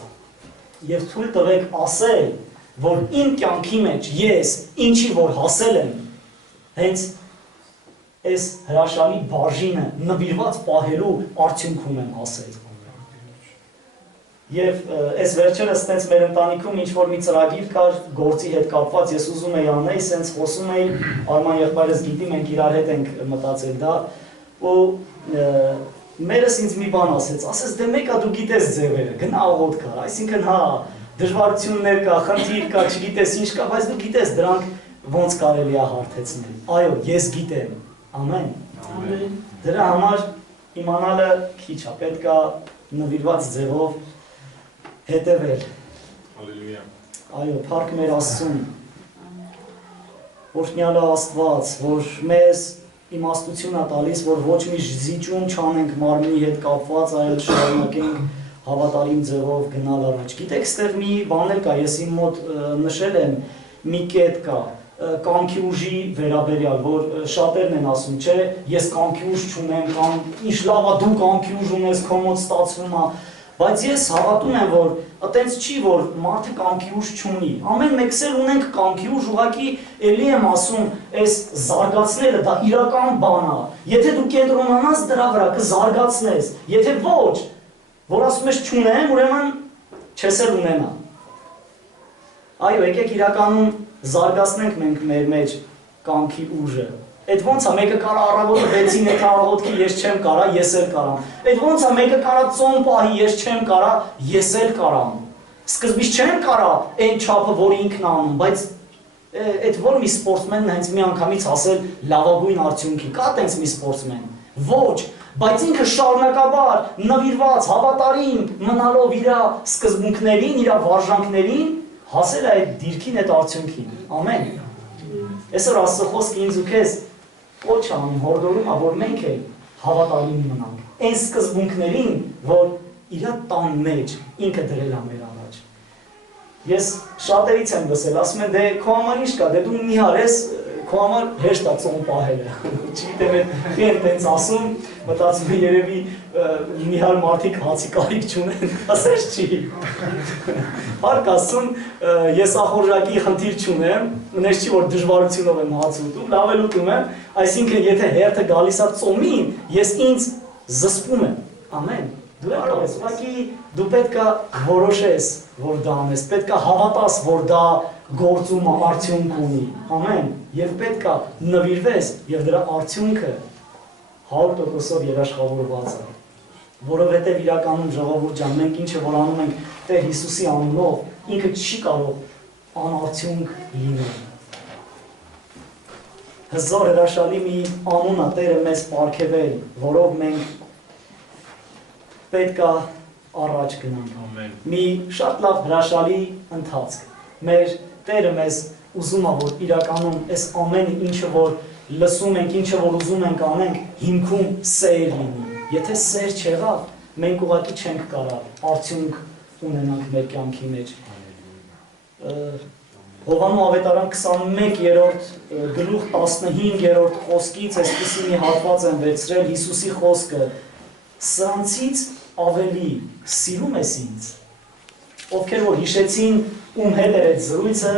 Եվ թույլ տվեք ասել, որ իմ կյանքի մեջ ես ինչի որ հասել եմ, հենց այս հրաշալի բաժինը նվիրված պահելու արդյունքում եմ հասել։ Եվ այս վերջերս տենց մեր ընտանիքում ինչ-որ մի ծրագիր կար գործի հետ կապված, ես ուզում էի անել, սենց խոսում էի, Արման եղբայրս գիտի, մենք իրար հետ ենք մտածել դա, ու մերս ինձ մի բան ասեց, դե մեկա դու գիտես ձևերը, գնա աղոթք կար, այսինքն հա, դժվարություններ կա, խնդիր կա, չգիտես ինչ կա, բայց դու գիտես դրանք ոնց կարելի է հարթեցնել։ Այո, ես գիտեմ, ամեն։ Դրա համար իմանալը քիչ է, պետք է նվիրված ձևով հետևել։ Հալելույա։ Այո, փառք մեր Աստծուն։ Օրհնյալ է Աստված, որ մեզ իմաստություն է տալիս, որ ոչ մի զիջում չանենք մարմնի հետ կապված, այլ շարունակենք հավատարիմ ձևով գնալ առաջ։ Գիտեք, ստեղ մի բան էլ կա, ես իմ մոտ նշել եմ, մի կետ կա, կամքի ուժի վերաբերյալ, որ շատերն են ասում, չէ, ես կամքի ուժ չունեմ, կամ ինչ լավ է դու կամքի ուժ ունես, քո մոտ ստացվում է, բայց ես հավատում եմ, որ այտենց չի, որ մարդը կամքի ուժ չունի։ Ամեն մեկս էլ ունենք կամքի ուժ, ուղղակի էլի եմ ասում, այս զարգացնելը դա իրական բան է։ Եթե դու կենտրոնանաս դրա վրա, կզարգացնես, եթե ոչ, որ ասում ես չունեմ, ուրեմն չես էլ ունենա։ Այո, եկեք իրականում զարգացնենք մենք մեր մեջ կամքի ուժը։ Այդ ոնց է, մեկը կարա առավոտը 6-ին եթե աղոթքի ես չեմ կարա, ես էլ կարամ։ Այդ ոնց է, մեկը կարա ծոմ պահի ես չեմ կարա, ես էլ կարամ։ Սկզբից չեմ կարա այն չափը, որ ինքն անում, բայց այդ որ մի սպորտսմենն հենց մի անգամից ասել լավագույն արդյունքի, կա տենց մի սպորտսմեն։ Ոչ, բայց ինքը շարունակաբար նվիրված, հավատարիմ մնալով իր սկզբունքներին, իր վարժանքներին, հասել է այդ դիրքին, այդ արդյունքին։ Ամեն։ Այսօր Աստծո խոսքը ինձ ու քեզ կոչ անում, հորդորում է, որ մենք էլ հավատալին մնանք։ Այն սկզբունքներին, որ իր տան մեջ ինքը դրել է մեր առաջ։ Ես շատերից եմ լսել, ասում են, դե քո համար ինչ կա, դե դու նիհար ես, քո համար հեշտ է ծոմ պահելը։ Չգիտեմ, են տենց ասում, մտածում եմ երևի նիհար մարդիկ հացի կարիք չունեն, ասես չի։ Հարկ ասում, ես ախորժակի խնդիր չունեմ, նես չի, որ դժվարությունով եմ հաց ուտում, լավ էլ ուտում եմ, այսինքն եթե հերթը գալիս է ծոմին, ես ինձ զսպում եմ, ամեն։ Դու ես, ուղղակի դու պետք է որոշես, որ դա անես, պետք է հավատաս, որ դա գործում արդյունք ունի, ամեն, եւ պետք է նվիրվես, եւ դրա արդյունքը 100%-ով երաշխավորված է, որովհետեւ իրականում ժողովուրդ ջան, մենք ինչը որ անում ենք Տեր Հիսուսի անունով, ինքը չի կարող անարդյունք լինել։ Հզոր հրաշալի մի անուն է Տերը մեզ պարգևել, որով մենք պետք է առաջ գնանք։ Մի շատ լավ հրաշալի ընթացք։ Մեր Տերը մեզ ուզում է, որ իրականում այս ամենը ինչը որ լսում ենք, ինչը որ ուզում ենք անենք, հիմքում սեր լինի։ Եթե սեր չեղավ, մենք ուղղակի չենք կարող արդյունք ունենանք մեր կյանքի մեջ։ Հովանու ավետարան 21-րդ գլուխ 15-րդ խոսքից այսպիսի մի հատված են վերցրել Հիսուսի խոսքը. սրանցից ավելի սիրում ես ինձ, ովքեր որ հիշեցին ում հետ էր այդ զրույցը,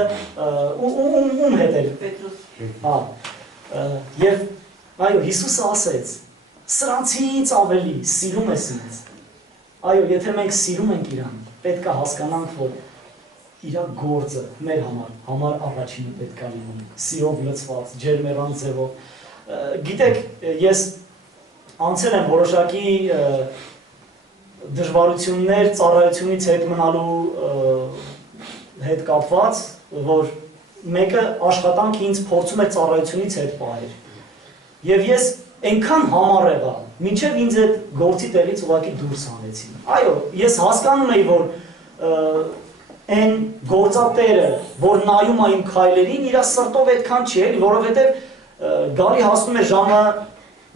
ում հետ էր եւ այո, Հիսուսը ասեց, սրանցից ավելի սիրում ես ինձ։ Այո, եթե մենք սիրում ենք իրան, պետք է հասկանանք, որ իր գործը մեր համար առաջինը պետք է լինի, սիրով լցված, ջերմեռան ձևով։ Գիտեք, ես անցել եմ որոշակի դժվարություններ ծառայությունից հետ մնալու հետ կապված, որ մեկը աշխատանքը ինձ փորձում էր ծառայությունից հետ պահել։ Եվ ես այնքան համառ եղա, մինչև ինձ այդ գործի տեղից ուղղակի դուրս հանեցին։ Այո, ես հասկանում էի, որ այն գործատերը, որ նայում է իմ քայլերին, իր սրտով այդքան չի էլի, որովհետև գալի հասնում է ժամը,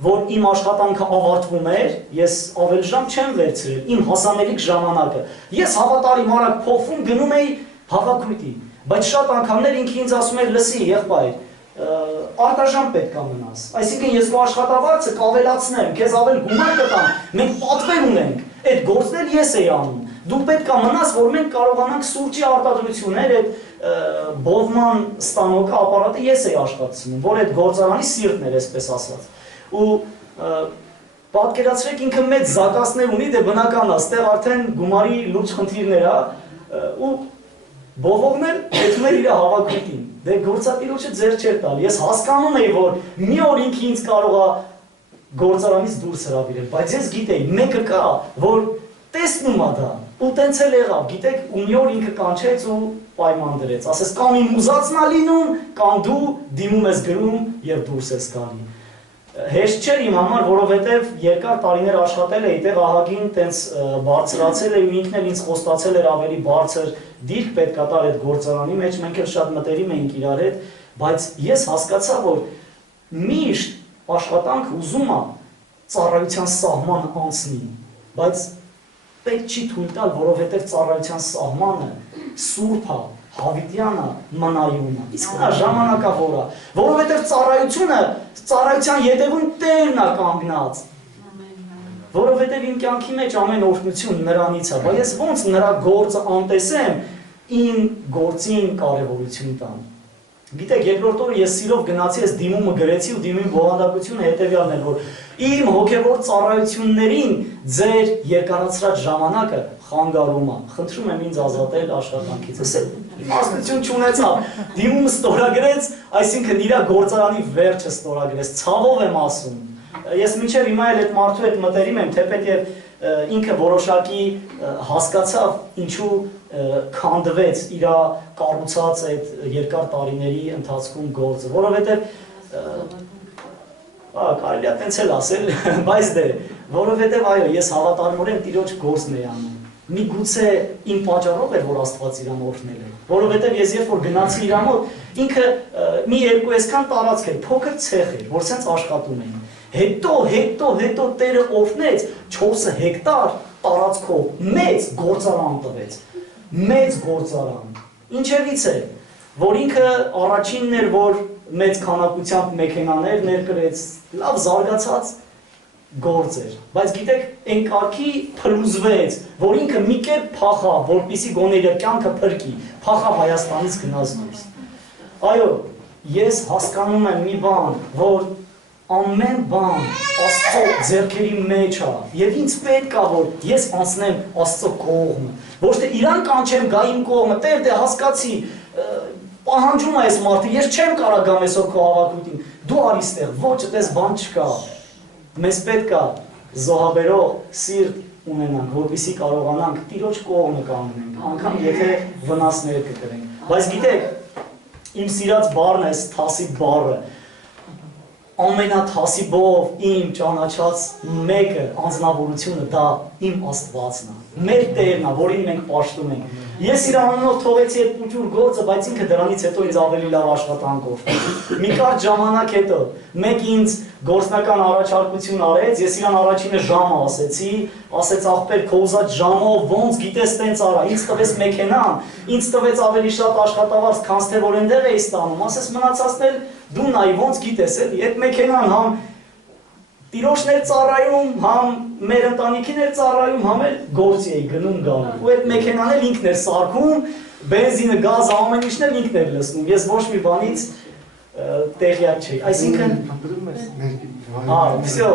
որ իմ աշխատանքը ավարտվում էր, ես ավել ժամ չեմ վերցրել, իմ հասանելիք ժամանակը։ Ես հավատարիմ արագ փոխվում գնում էի հավաքույթի, բայց շատ անգամներ ինքը ինձ ասում էր, լսի, եղբայր, արտաժամ պետք է մնաս։ Այսինքն ես քո աշխատավարձը կավելացնեմ, քեզ ավել գումար կտամ, մենք պատվեր ունենք, այդ գործն էլ ես էի անում։ Դու պետք է մնաս, որ մենք կարողանանք սուրճի արտադրություններ, այդ բովման ստանոկը ապարատը ես էի աշխատացնում, որ այդ գործարանի սիրտն էր, այսպես ասած։ Ու պատկերացրեք ինքը մեծ զակասներ ունի, դե բնական է, այստեղ արդեն գումարի լուրջ խնդիրներ է, ու բովողն էլ հետում էր իր հավաքույթին, դե գործատիրոջը ձեր չէր տալ, ես հասկանում էի, որ մի օր ինքը ինձ կարող է գործարանից դուրս հրավիրել, բայց ես գիտեի, մեկը կա, որ տեսնում է դա, ու տենց էլ եղավ, գիտեք, ու մի օր ինքը կանչեց ու պայման դրեց, ասես կամ իմ ուզածն է լինում, կամ դու դիմում ես գրում և դուրս ես գալի։ Հեշտ չէր իմ համար, որովհետև երկար տարիներ աշխատել էի, տեղ ահագին տենց բարձրացել է ու ինքն էլ ինձ խոստացել էր ավելի բարձր դիրք պետք է տար այդ գործարանի մեջ, մենք էլ շատ մտերիմ էինք իրար հետ, բայց ես հասկացա, որ միշտ աշխատանք ուզում է ծառայության սահմանը անցնի, բայց պետք չի թույլ տալ, որովհետև ծառայության սահմանը սուրբ է, հավիտյանը մնայուն է, իսկ նա ժամանակավոր է, որովհետև ծառայության ետևում Տերն է կանգնած, որովհետև իմ կյանքի մեջ ամեն օրհնություն նրանից է, բայց ես ոնց նրա գործը անտեսեմ, իմ գործին կարևորություն տամ։ Գիտեք, երկրորդ օրը ես սիրով գնացի, ես դիմումը գրեցի ու դիմի բովանդակությունը հետևյալն էր, որ իմ հոգևոր ծառայություններին ձեր երկարացրած ժամանակը խանգարում է, խնդրում եմ ինձ ազատել աշխատանքից, իմաստություն չունեցավ, դիմումը ստորագրեց, այսինքն իր գործարանի վերջը ստորագրեց, ցավով եմ ասում, ես մինչև հիմա էլ այդ մարդու հետ մտերիմ եմ, թեպետ ինքը որոշակի հասկացավ ինչու քանդվեց իր կառուցած այդ երկար տարիների ընթացքում գործը, որովհետև կարելի է տենց էլ ասել, բայց դե, որովհետև այո, ես հավատարմորեն Տիրոջ գործն էի անում, միգուցե իմ պատճառով էր, որ Աստված իրան օրհնել է, որովհետև ես երբ որ գնացի իր մոտ, ինքը մի երկու այսքան տարածք էր, փոքր ցեխ էր, որ սենց աշխատում էին։ Հետո Տերը օրհնեց 4 հեկտար տարածքով մեծ գործարան տվեց։ Մեծ գործարան։ Ինչևից է, որ ինքը առաջինն էր, որ մեծ քանակությամբ մեքենաներ ներկրեց, լավ զարգացած գործ էր, բայց գիտեք, այն կարգի փլուզվեց, որ ինքը մի կերպ փախավ, որպեսզի գոնե իր կյանքը փրկի, փախավ Հայաստանից գնաց դուրս։ Այո, ես հասկանում եմ մի բան, որ ամեն բան Աստծո ձեռքերի մեջ է, եւ ինձ պետք է, որ ես անցնեմ Աստծո կողմը, ոչ թե իրան կանչեմ գա իմ կողմը, Տեր, դե հասկացի, պահանջում է այս մարդը, ես չեմ կարող գամ այսօր քո հավաքույթին, դու արի ստեղ, ոչ, այդպես բան չկա։ Մեզ պետք է զոհաբերող սիրտ ունենանք, որպեսզի կարողանանք Տիրոջ կողմը կանգնենք, անգամ եթե վնասներ կկրենք։ Բայց գիտեք, իմ սիրած բառն է, թասիբ բառը, ամենաթասիբով իմ ճանաչած մեկը անձնավորությունը դա իմ Աստվածն է, մեր Տերն է, որին մենք պաշտում ենք։ Ես իր անունով թողեցի այդ փոքր գործը, բայց ինքը դրանից հետո ինձ ավելի լավ աշխատանք օգնեց։ Մի կարճ ժամանակ հետո մեկ ինձ գործնական առաջարկություն արեց, ես իրան առաջինը ժամը ասեցի, ասեց ախպեր քո ուզած ժամով ոնց գիտես տենց արա, ինձ տվեց մեքենան, ինձ տվեց ավելի շատ աշխատավարձ, քան թե որ այնտեղ էի ստանում, ասես մնացածն էլ դու նայ ոնց գիտես էլի, այդ մեքենան համ Տիրոջն էր ծառայում, համ մեր ընտանիքին էր ծառայում, համ էլ գործի էի գնում գալու։ Ու այդ մեքենան էլ ինքն էր սարքում, բենզինը, գազը, ամեն ինչն էլ ինքն էր լցնում։ Ես ոչ մի բանից տեղյակ չէի։ Այսինքն всё։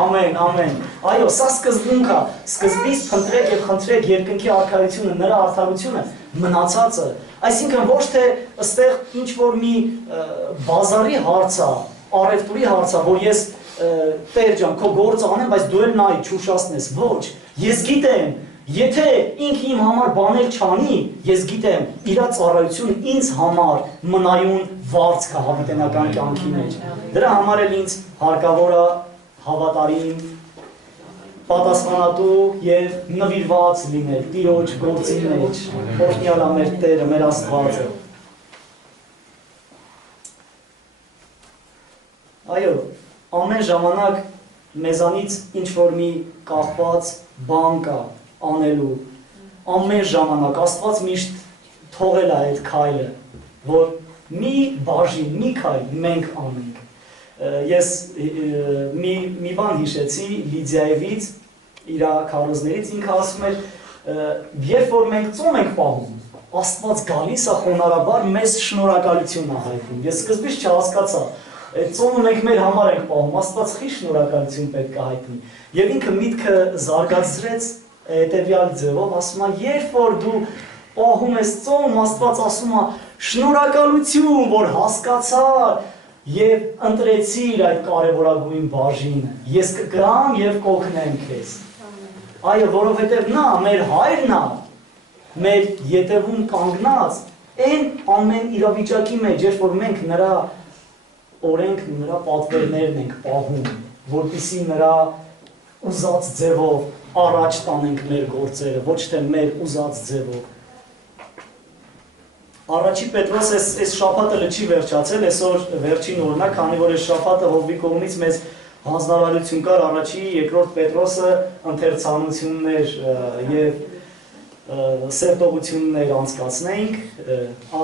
Ամեն։ Այո, սա սկզբունք է։ Սկզբից փնտրեք եւ խնդրեք երկնքի արքայությունը, նրա արդարությունը, մնացածը։ Այսինքն ոչ թե ըստեղ ինչ որ մի բազարի հարց է, առևտուրի հարց է, որ ես Տեր ջան, քո գործը անեմ, բայց դու էլ նայ չուշացնես, ոչ, ես գիտեմ, եթե ինքը իմ համար բաներ չանի, ես գիտեմ, իր ծառայությունը ինձ համար մնայուն վարձ կա հավիտենական կյանքի մեջ։ Դրա համար էլ ինձ հարկավոր է հավատարիմ, պատասխանատու եւ նվիրված լինել Տիրոջ գործի մեջ, օրհնյալ է մեր Տերը, մեր Աստվածը։ Այո, ամեն ժամանակ մեզանից ինչ-որ մի կախված բան կա անելու, ամեն ժամանակ Աստված միշտ թողել է այդ քայլը, որ մի բաժին, մի քայլ մենք անենք։ Ես մի բան հիշեցի Լիդիայևից, իր քարոզներից, ինքը ասում էր, երբ որ մենք ծոմ ենք պահում, Աստված գալիս է խոնարհաբար մեզ շնորհակալություն է հայտնում։ Ես սկզբից չհասկացա, այդ ծոմը մենք մեր համար ենք պահում, Աստված խի շնորհակալություն պետք է հայտնի։ Եվ ինքը միտքը զարգացրեց հետևյալ ձևով, ասում է, երբ որ դու պահում ես ծոմ, Աստված ասում է, շնորհակալություն, որ հասկացար եւ ընտրեցիր այդ կարևորագույն բաժինը։ Ես կգամ եւ կօգնեմ քեզ։ Այո, որովհետեւ նա մեր հայրն է, մեր ետևում կանգնած, այն ամեն իրավիճակի մեջ, երբ որ մենք նրա օրենքն ու նրա պատվերներն ենք պահում, որպեսզի նրա ուզած ձևով առաջ տանենք մեր գործերը, ոչ թե մեր ուզած ձևով։ Առաջի Պետրոս այս շաբաթը լճի վերջացել, այսօր վերջին օրն է, քանի որ այս շաբաթը Հովվի կողմից մեզ հանձնարարություն կար առաջի, երկրորդ Պետրոսը ընթերցանություններ եւ սերտողություններ անցկացնենք,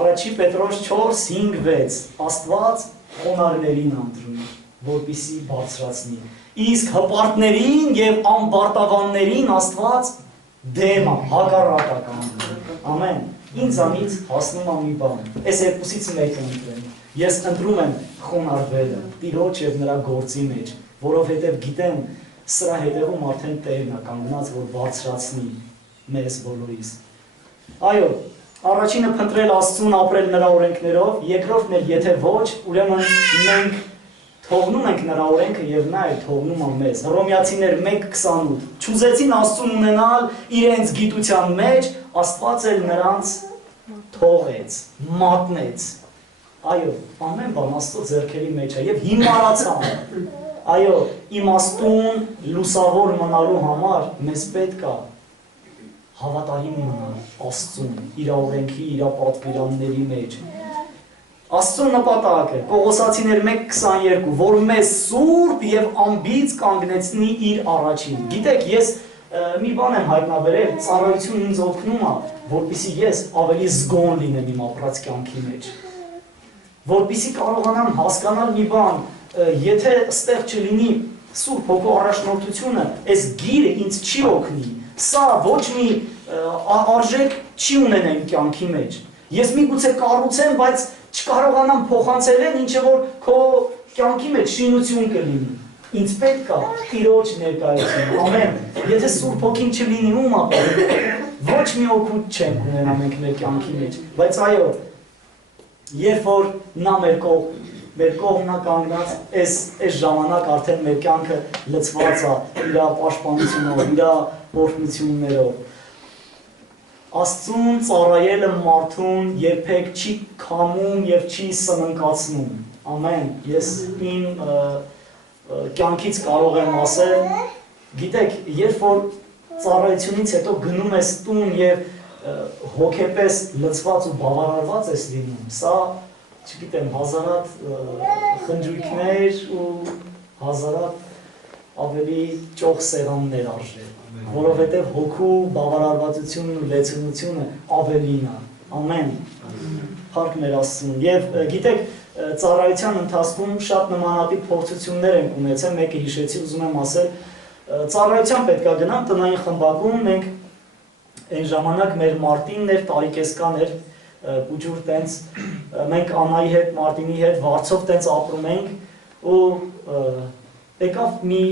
առաջի Պետրոս 4:5-6 Աստված խոնարհներին ընտրում, որպեսզի բարձրացնի, իսկ հպարտներին եւ անբարտավաններին Աստված դեմ է, հակառակ է կանգնում։ Ամեն։ Ինձանից հասնում է մի բան, այս երկուսից մեկը ընտրեմ, ես ընտրում եմ խոնարհվելը, Տիրոջ եւ նրա գործի մեջ, որովհետեւ գիտեմ, սրա հետևում արդեն Տերն է կանգնած, որ բարձրացնի մեզ բոլորիս։ Այո, առաջինը փնտրել Աստծուն, ապրել նրա օրենքներով, երկրորդն էլ եթե ոչ, ուրեմն մենք թողնում ենք նրա օրենքը եւ նա էլ թողնում է մեզ։ Հռոմեացիներ 1:28 Չուզեցին Աստծուն ունենալ իրենց գիտության մեջ, Աստված էլ նրանց թողեց, մատնեց։ Այո, ամեն բան Աստծո ձեռքերի մեջ է եւ հիմարացան։ Այո, իմաստուն լուսավոր մնալու համար մեզ պետք է հավատարիմ մնալ Աստծուն, իր օրենքի, իր պատվիրանների մեջ։ Աստծուն նպատակը Կողոսացիներ 1:22, որ մեզ սուրբ եւ ամբից կանգնեցնի իր առաջին։ Գիտեք, ես մի բան եմ հայտնաբերել, ծառայությունն ինձ օգնում է, որպեսզի ես ավելի զգոն լինեմ իմ ապրած կյանքի մեջ։ Որպեսզի կարողանամ հասկանալ մի բան, եթե այստեղ չլինի Սուրբ Հոգու առաջնորդությունը, այս գիրը ինձ չի օգնի, սա ոչ մի արժեք չի ունենա իմ կյանքի մեջ։ Ես միգուցե կառուցեմ, բայց չկարողանամ փոխանցել ինչը որ քո կյանքի մեջ շինություն կլինի։ Ինձ պետք է Տիրոջ ներկայությունը, ամեն։ Եթե Սուրբ Հոգին չլինի, ում ապա ոչ մի օգուտ չենք ունենա մենք մեր կյանքի մեջ, բայց այո, երբ որ նա մեր կողմն է կանգնած, այս ժամանակ արդեն մեր կյանքը լցված է իր պաշտպանությունով, իր օրհնություններով։ Աստծուն ծառայելը մարդուն երբեք չի քամում եւ չի սննկացնում։ Ամեն։ Ես իմ կյանքից կարող եմ ասել, գիտեք, երբ որ ծառայությունից հետո գնում ես տուն եւ հոգեպես լցված ու բավարարված ես լինում, սա, չգիտեմ, հազարատ խնջույքներ ու հազարատ ավելի ճոխ սեղաններ արժե, որովհետև հոգու բավարարվածությունն ու լեցունությունը ավելին է, ամեն, փառք մեր Աստծուն, եւ գիտեք, ծառայության ընթացքում շատ նմանատիպ փորձություններ ենք ունեցել, մեկը հիշեցի, ուզում եմ ասել, ծառայության պետք է գնամ տնային խմբակում, մենք այն ժամանակ մեր Մարտինն էր, տարիկեսկան էր, կուջուր տենց, մենք Անայի հետ, Մարտինի հետ, Վարդցով տենց ապրում ենք ու եկավ մի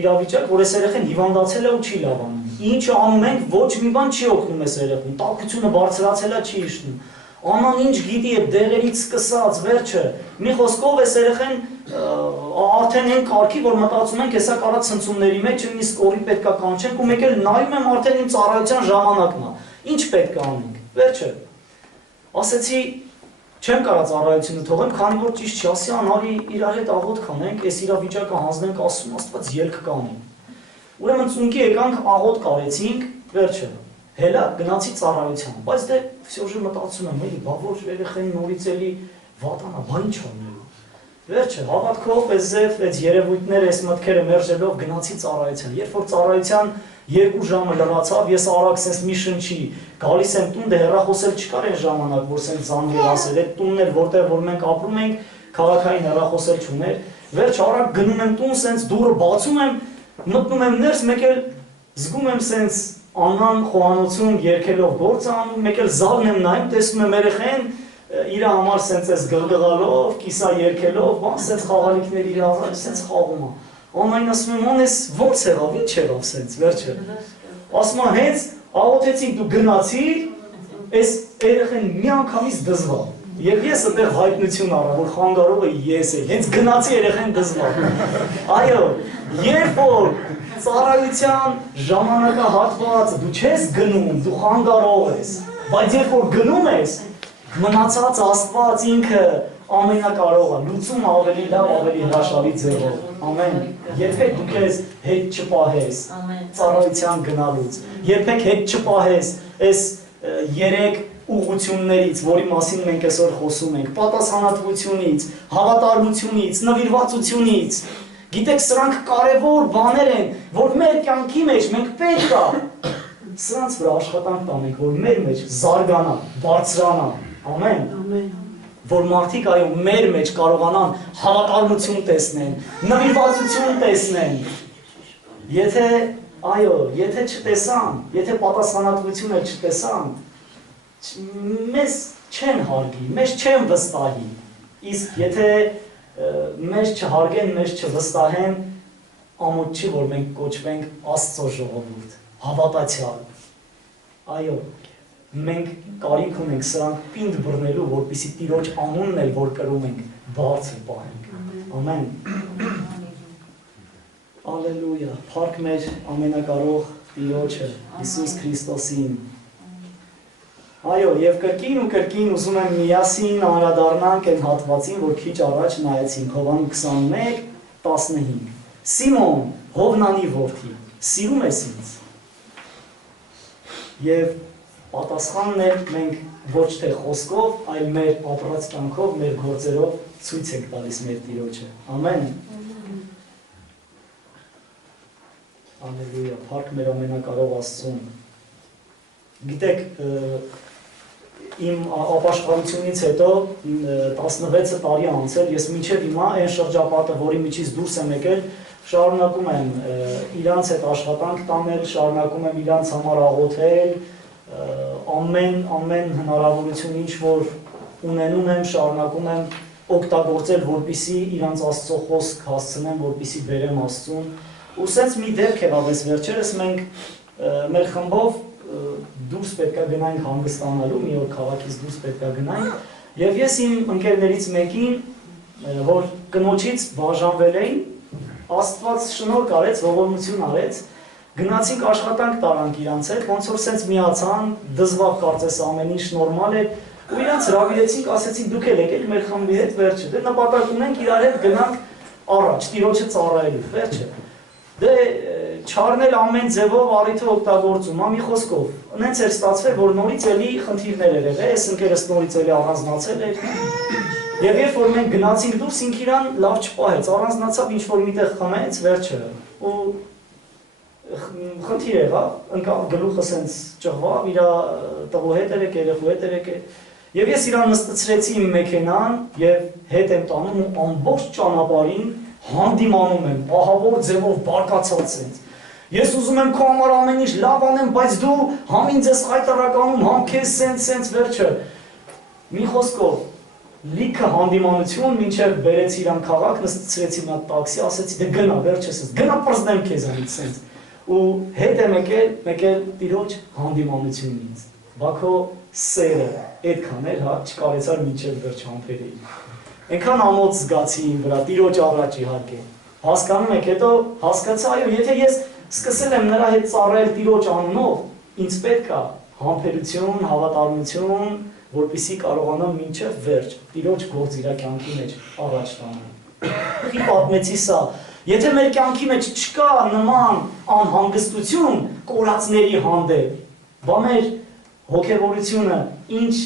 իրավիճակ, որ այս երեխեն հիվանդացել է ու չի լավանում։ Ինչը անում ենք, ոչ մի բան չի օգնում այս երեխուն, տաքությունը բարձրացել է, չի իջնում։ Անան ինչ գիտի է դեղերից սկսած, վերջը, մի խոսքով այս երեխեն արդեն են կարգի, որ մտածում ենք, հեսա կարա ցնցումների մեջ, նույնիսկ օրի պետք է կանչենք ու մեկ էլ նայում եմ արդեն իմ ծառայության ժամանակն է։ Ինչ պետք է անենք, վերջը։ Ասեցի, չեմ կարա ծառայությունը թողեմ, քանի որ ճիշտ չի, ասի անարի իրար հետ աղոթք անենք, այս իրավիճակը հանձնենք Աստծուն, Աստված ելք կանի։ Ուրեմն ծունկի եկանք, աղոթք արեցինք, վերջը։ Հելա գնացի ծառայության, բայց դե всё-ժը մտածում եմ, էլի, բա որ երեխեն նորից էլի վատանա, բա ինչ անելու։ Վերջը հավատքով այս երևույթները, այս մտքերը մերժելով գնացի ծառայության։ Երբ որ ծառայության 2 ժամը լրացավ, ես արագ sense մի շնչի, գալիս եմ տուն, դե հեռախոսել չկար այն ժամանակ, որ sense զանգեր ասել, այդ տունն էր, որտեղ որ մենք ապրում ենք, քաղաքային հեռախոսել չուներ։ Վերջ արագ գնում եմ տուն, sense դուռը բացում եմ, մտնում եմ ներս, մեկ էլ զգում եմ sense Անան խոհանոցում երկելով գործ անում, մեկ էլ զալն եմ նայում, տեսնում եմ երեխեն իր համար sense էս գղգղալով, կիսա երկելով, բան sense խաղալիքներ իր համար sense խաղում է։ Անայն ասում եմ, անես ո՞նց եղավ, ինչ եղավ sense, վերջը։ Ասում եմ, հենց աղոթեցինք դու գնացիր, այս երեխեն մի անգամից դզվավ։ Եվ ես այդտեղ հայտնություն առա, որ խանգարողը ես եմ, հենց գնացի երեխեն դզվավ։ Այո, երբ որ ծառայության ժամանակահատվածը դու չես գնում, դու խանգարող ես, բայց երբ որ գնում ես, մնացած Աստված ինքը ամենակարողը, լուծում ավելի լավ, ավելի հրաշալի ձևով, ամեն, երբեք դու քեզ հետ չպահես ծառայության գնալուց, երբեք հետ չպահես այս 3 ուղղություններից, որի մասին մենք այսօր խոսում ենք, պատասխանատվությունից, հավատարմությունից, նվիրվածությունից, գիտեք, սրանք կարևոր բաներ են, որ մեր կյանքի մեջ մենք պետք է սրանց վրա աշխատանք տանենք, որ մեր մեջ զարգանա, բարձրանա, ամեն, որ մարդիկ այո մեր մեջ կարողանան հավատարմություն տեսնեն, նվիրվածություն տեսնեն, եթե այո, եթե չտեսան, եթե պատասխանատվությունը չտեսան, մեզ չեն հարգի, մեզ չեն վստահի, իսկ եթե մեզ չհարգեն, մեզ չվստահեն, ամոթ չի, որ մենք կոչվենք Աստծո ժողովուրդ, հավատացյալ, այո, մենք կարիք ունենք սրանք պինդ բռնելու, որպեսզի Տիրոջ անունն էլ, որ կրում ենք, բարձր պահենք, ամեն, ալելույա, փառք մեր ամենակարող Տիրոջը, Հիսուս Քրիստոսին, այո, եւ կրկին ու կրկին ուզում եմ միասին անդրադառնանք այն հատվածին, որ քիչ առաջ նայեցինք, Հովհաննես 21:15։ Սիմոն, Հովնանի որդի, սիրում ես ինձ։ եւ պատասխանն է մենք ոչ թե խոսքով, այլ մեր ապրած կյանքով, մեր գործերով ցույց ենք տալիս մեր Տիրոջը։ Ամեն։ Հալելույա, փառք մեր ամենակարող Աստծուն։ Գիտեք, իմ ապաշխարությունից հետո 16 տարի անցել, ես մինչև հիմա այն շրջապատը, որի միջից դուրս եմ եկել, շարունակում եմ իրանց հետ աշխատանք տանել, շարունակում եմ իրանց համար աղոթել, ամեն հնարավորություն ինչ որ ունենում եմ, շարունակում եմ օգտագործել, որպեսզի իրանց Աստծո խոսք հասցնեմ, որպեսզի բերեմ Աստծուն։ Ու սենց մի դեպք եղավ այս վերջերս մենք մեր խմբով դուրս պետքա գնանք հանգստանալու, մի օր քաղաքից դուրս պետքա գնանք, եւ ես իմ ընկերներից մեկին, որ կնոջից բաժանվել էին, Աստված շնորհք արեց, ողորմություն արեց, գնացինք աշխատանք տարանք իրանց հետ, ոնց որ սենց միացան, դզվաղ կարծես ամեն ինչ նորմալ է, ու իրանց հրավիրեցինք, ասեցին դուք էլ եկեք մեր խմբի հետ, վերջը, դե նպատակ ունենք իրար հետ գնանք առաջ, Տիրոջը ծառայելու, վերջը։ Դե չառնել ամեն ձևով առիթը օգտագործում, մի խոսքով։ Նենց էր ստացվել, որ նորից էլի խնդիրներ էր եղել, այս ընկերս նորից էլի առանձնացել էր։ Եվ երբ որ մենք գնացինք դուրս, ինք իրան լավ չպահեց, առանձնացավ, ինչ որ միտեղ խմեց, վերջը։ Ու խնդիր եղավ, գլուխը սենց ճղվավ, իր տղու հետ էր եկել, երեխու հետ էր եկել։ Եվ ես իրան նստեցրեցի իմ մեքենան եւ հետ եմ տանում ու ամբողջ ճանապարհին հանդիմանում եմ, ահավոր ձևով բարկացած սենց։ Ես ուզում եմ քո համար ամեն ինչ լավ անեմ, բայց դու համ ինձ ես խայտարականում, համ քեզ սենց վերջը։ Մի խոսքով, լիքը հանդիմանություն, մինչև բերեցի իրան քաղաք, նստեցրեցի նա տաքսի, ասեցի դե գնա, վերջս ես, գնա պրզնեմ քեզանից սենց։ Ու հետ եմ եկել Տիրոջ հանդիմանությունն ինձ։ Բաքո սերը, այդքան էր, հա, չկարեցար մինչև վերջ համբերեի։ Այնքան ամոթ զգացի իմ վրա, Տիրոջ առաջ իհարկե։ Հասկանում եք, հետո հասկացա, այո, եթե ես սկսել եմ նրա հետ ծառայել Տիրոջ անունով, ինձ պետք է համբերություն, հավատարմություն, որպեսզի կարողանամ մինչև վերջ Տիրոջ գործ իր կյանքի մեջ առաջ տանել։ Ի պատմեցի սա, եթե մեր կյանքի մեջ չկա նման անհանգստություն կորածների հանդեպ, բա մեր հոգևորությունը ինչ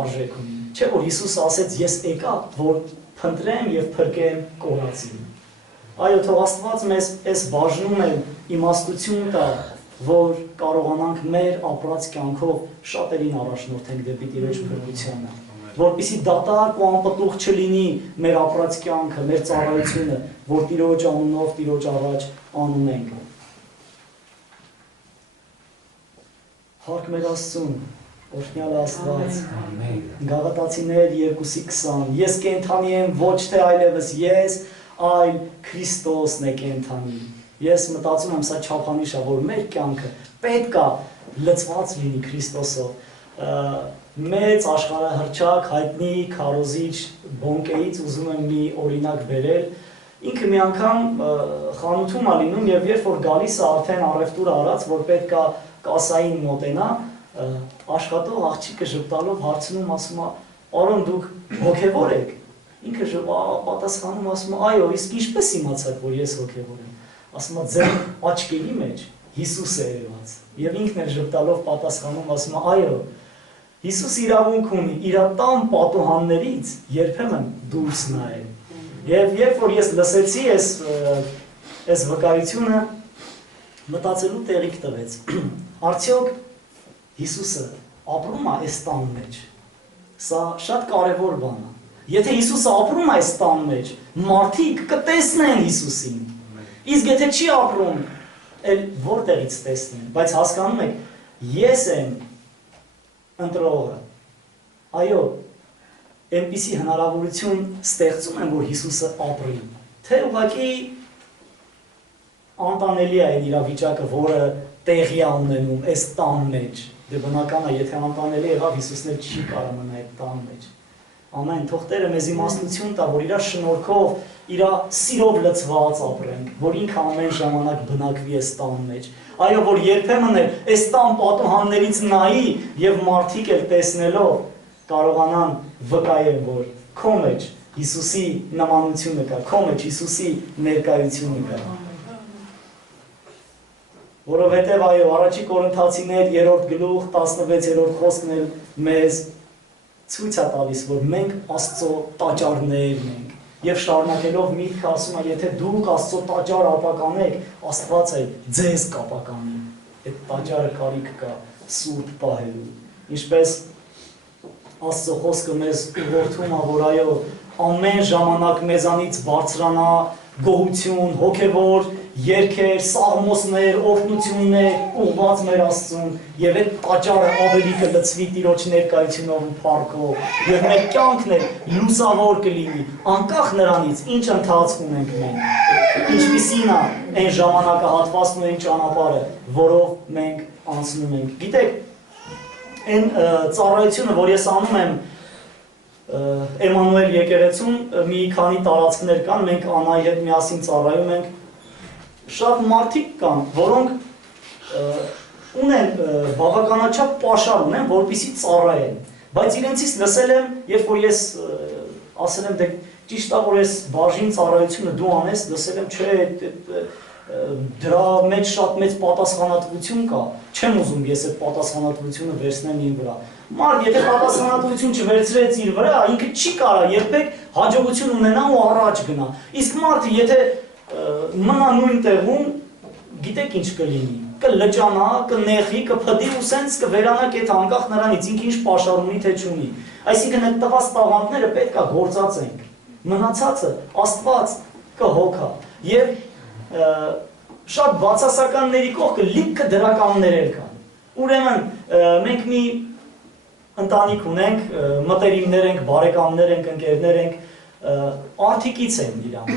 արժեք ունի։ Չէ՞ որ Հիսուսը ասեց, ես եկա, որ փնտրեմ եւ փրկեմ կորածին։ Այո, թող Աստված մեզ այս բաժնում է իմաստություն տա, որ կարողանանք մեր ապրած կյանքով շատերին առաջնորդենք դեպի Տիրոջ փրկությանը, որպեսզի դատարկ ու անպտուղ չլինի մեր ապրած կյանքը, մեր ծառայությունը, որ Տիրոջ անունով Տիրոջ առաջ անում ենք։ Հարկ մեր Աստծուն, օրհնյալ Աստված, Գաղատացիներ 2:20, ես կենդանի եմ ոչ թե այլևս ես, այլ Քրիստոսն է կենդանի։ Ես մտածում եմ, սա չափանիշ է, որ մեր կյանքը պետք է լցված լինի Քրիստոսով։ Մեծ աշխարհահռչակ, հայտնի քարոզիչ Բոնկեից ուզում եմ մի օրինակ բերել։ Ինքը մի անգամ խանութում է լինում եւ երբ որ գալիս է արդեն առևտուր արած, որ պետք է կասային մոտենա, աշխատող աղջիկը ժպտալով հարցնում, ասում է, «Պարոն, դուք հոգևոր եք»։ Ինքը պատասխանում, ասում է, «Այո, իսկ ինչպես իմացաք, որ ես հոգևոր եմ»։ Ասում է, «Ձեր աչքերի մեջ Հիսուս է երևաց»։ Եվ ինքն էլ ժպտալով պատասխանում, ասում է, «Այո, Հիսուս իրավունք ունի իր տան պատուհաններից երբեմն դուրս նայել»։ Եվ երբ որ ես լսեցի այս վկայությունը, մտածելու տեղիք տվեց։ Արդյոք Հիսուսը ապրում է այս տան մեջ։ Սա շատ կարևոր բան է։ Եթե Հիսուսը ապրում է այս տան մեջ, մարդիկ կտեսնեն Հիսուսին։ Իսկ եթե չի ապրում, էլ որտեղից տեսնեն, բայց հասկանում եք, ես եմ ընտրողը։ Այո, այնպիսի հնարավորություն ստեղծում եմ, որ Հիսուսը ապրի։ Թե ուղղակի անտանելի է այն իրավիճակը, որը տեղի է ունենում այս տան մեջ։ Դե բնական է, եթե անտանելի եղավ, Հիսուսն էլ չի կարող մնալ այդ տան մեջ։ Ամեն, թող Տերը մեզ իմաստություն տա, որ իր շնորհքով, իր սիրով լցված ապրենք, որ ինքը ամեն ժամանակ բնակվի այս տան մեջ։ Այո, որ երբեմն էլ այս տան պատուհաններից նայի եւ մարդիկ էլ տեսնելով կարողանան վկայել, որ քո մեջ Հիսուսի նմանությունը կա, քո մեջ Հիսուսի ներկայությունը կա։ Որովհետև այո, առաջի Կորինթացիներ 3-րդ գլուխ 16-րդ խոսքն էլ մեզ ցույց է տալիս, որ մենք Աստծո տաճարներն ենք։ Եվ շարունակելով միտքը ասում է, եթե դուք Աստծո տաճար ապականեք, Աստված է ձեզ կապականի։ Այդ տաճարը կարիք կա սուրբ պահելու։ Ինչպես Աստծո խոսքը մեզ ուղղորդում է, որ այո, ամեն ժամանակ մեզանից բարձրանա գոհություն, հոգևոր երգեր, սաղմոսներ, օրհնություններ ուղղված մեր Աստծուն, եւ այդ տաճարը ավելի կլցվի Տիրոջ ներկայությունով ու փառքով, եւ մեր կյանքն էլ լուսավոր կլինի, անկախ նրանից, ինչ ընթացք ունենք մենք, ինչպիսին է այն ժամանակահատվածն ու այն ճանապարհը, որով մենք անցնում ենք։ Գիտեք, այն ծառայությունը, որ ես անում եմ Էմանուել եկեղեցում, մի քանի տարածքներ կան, մենք Անայի հետ միասին ծառայում ենք։ Շատ մարդիկ կան, որոնք ունեն բավականաչափ պաշար ունեն, որպեսզի ծառայեն, բայց իրենցից լսել եմ, երբ որ ես ասել եմ, դե ճիշտ է, որ ես բաժին ծառայությունը դու անես, լսել եմ, չէ, դրա մեջ շատ մեծ պատասխանատվություն կա, չեմ ուզում ես այդ պատասխանատվությունը վերցնեմ իր վրա։ Մարդ, եթե պատասխանատվություն չվերցրեց իր վրա, ինքը չի կարա երբեք հաջողություն ունենա ու առաջ գնա։ Իսկ մարդը, եթե մնա նույն տեղում, գիտեք ինչ կլինի, կլճանա, կնեղի, կփդի ու սենց կվերանա կետ անկախ նրանից, ինքը ինչ պաշար ունի, թե չունի։ Այսինքն այդ տված տաղանդները պետք է գործածենք, մնացածը Աստված կհոգա։ Եվ շատ բացասականների կողքը լիքը դրականներ էլ կան։ Ուրեմն մենք մի ընտանիք ունենք, մտերիմներ ենք, բարեկամներ ենք, ընկերներ ենք, արդիկից են իրանք,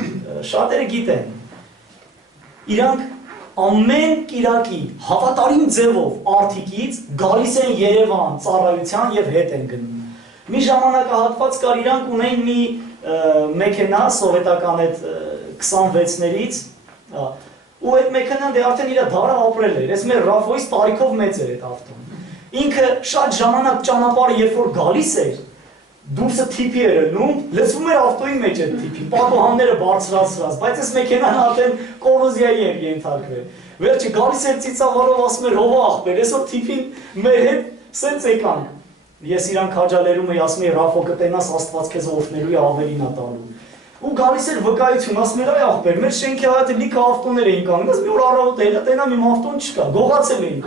շատերը գիտեն, իրանք ամեն կիրակի հավատարիմ ձևով արդիկից գալիս են Երևան ծառայության և հետ են գնում։ Մի ժամանակահատված կար, իրանք ունեն մի մեքենա սովետական այդ 26-ներից ու այդ մեքենան դե արդեն իր դարը ապրել էր, ես մեր Ռաֆոյից տարիքով մեծ էր այդ ավտոն։ Ինքը շատ ժամանակ ճանապարհը երբ որ գալիս էր, դուրսը թիփի էր ելնում, լցվում էր ավտոյի մեջ այդ թիփի, պատուհանները բարձրացրած, բայց այս մեքենան արդեն կորոզիայի էր ենթարկվել։ Վերջը գալիս էր ծիծաղալով ասում էր հովա ախպեր, այսօր թիփին մեր հետ սենց եկանք։ Ես իրան քաջալերում էի, ասում էի Ռաֆո կտենաս Աստված քեզ օրհնելու է ավելին ա տալու։ Ու գալիս էր վկայություն, ասում էր այ ախպեր, մեր շենքի հայտը լիքը ավտոներ էին կանգնած, մի օր առավոտ էլ տենամ իմ ավտոն չկա, գողացել էին։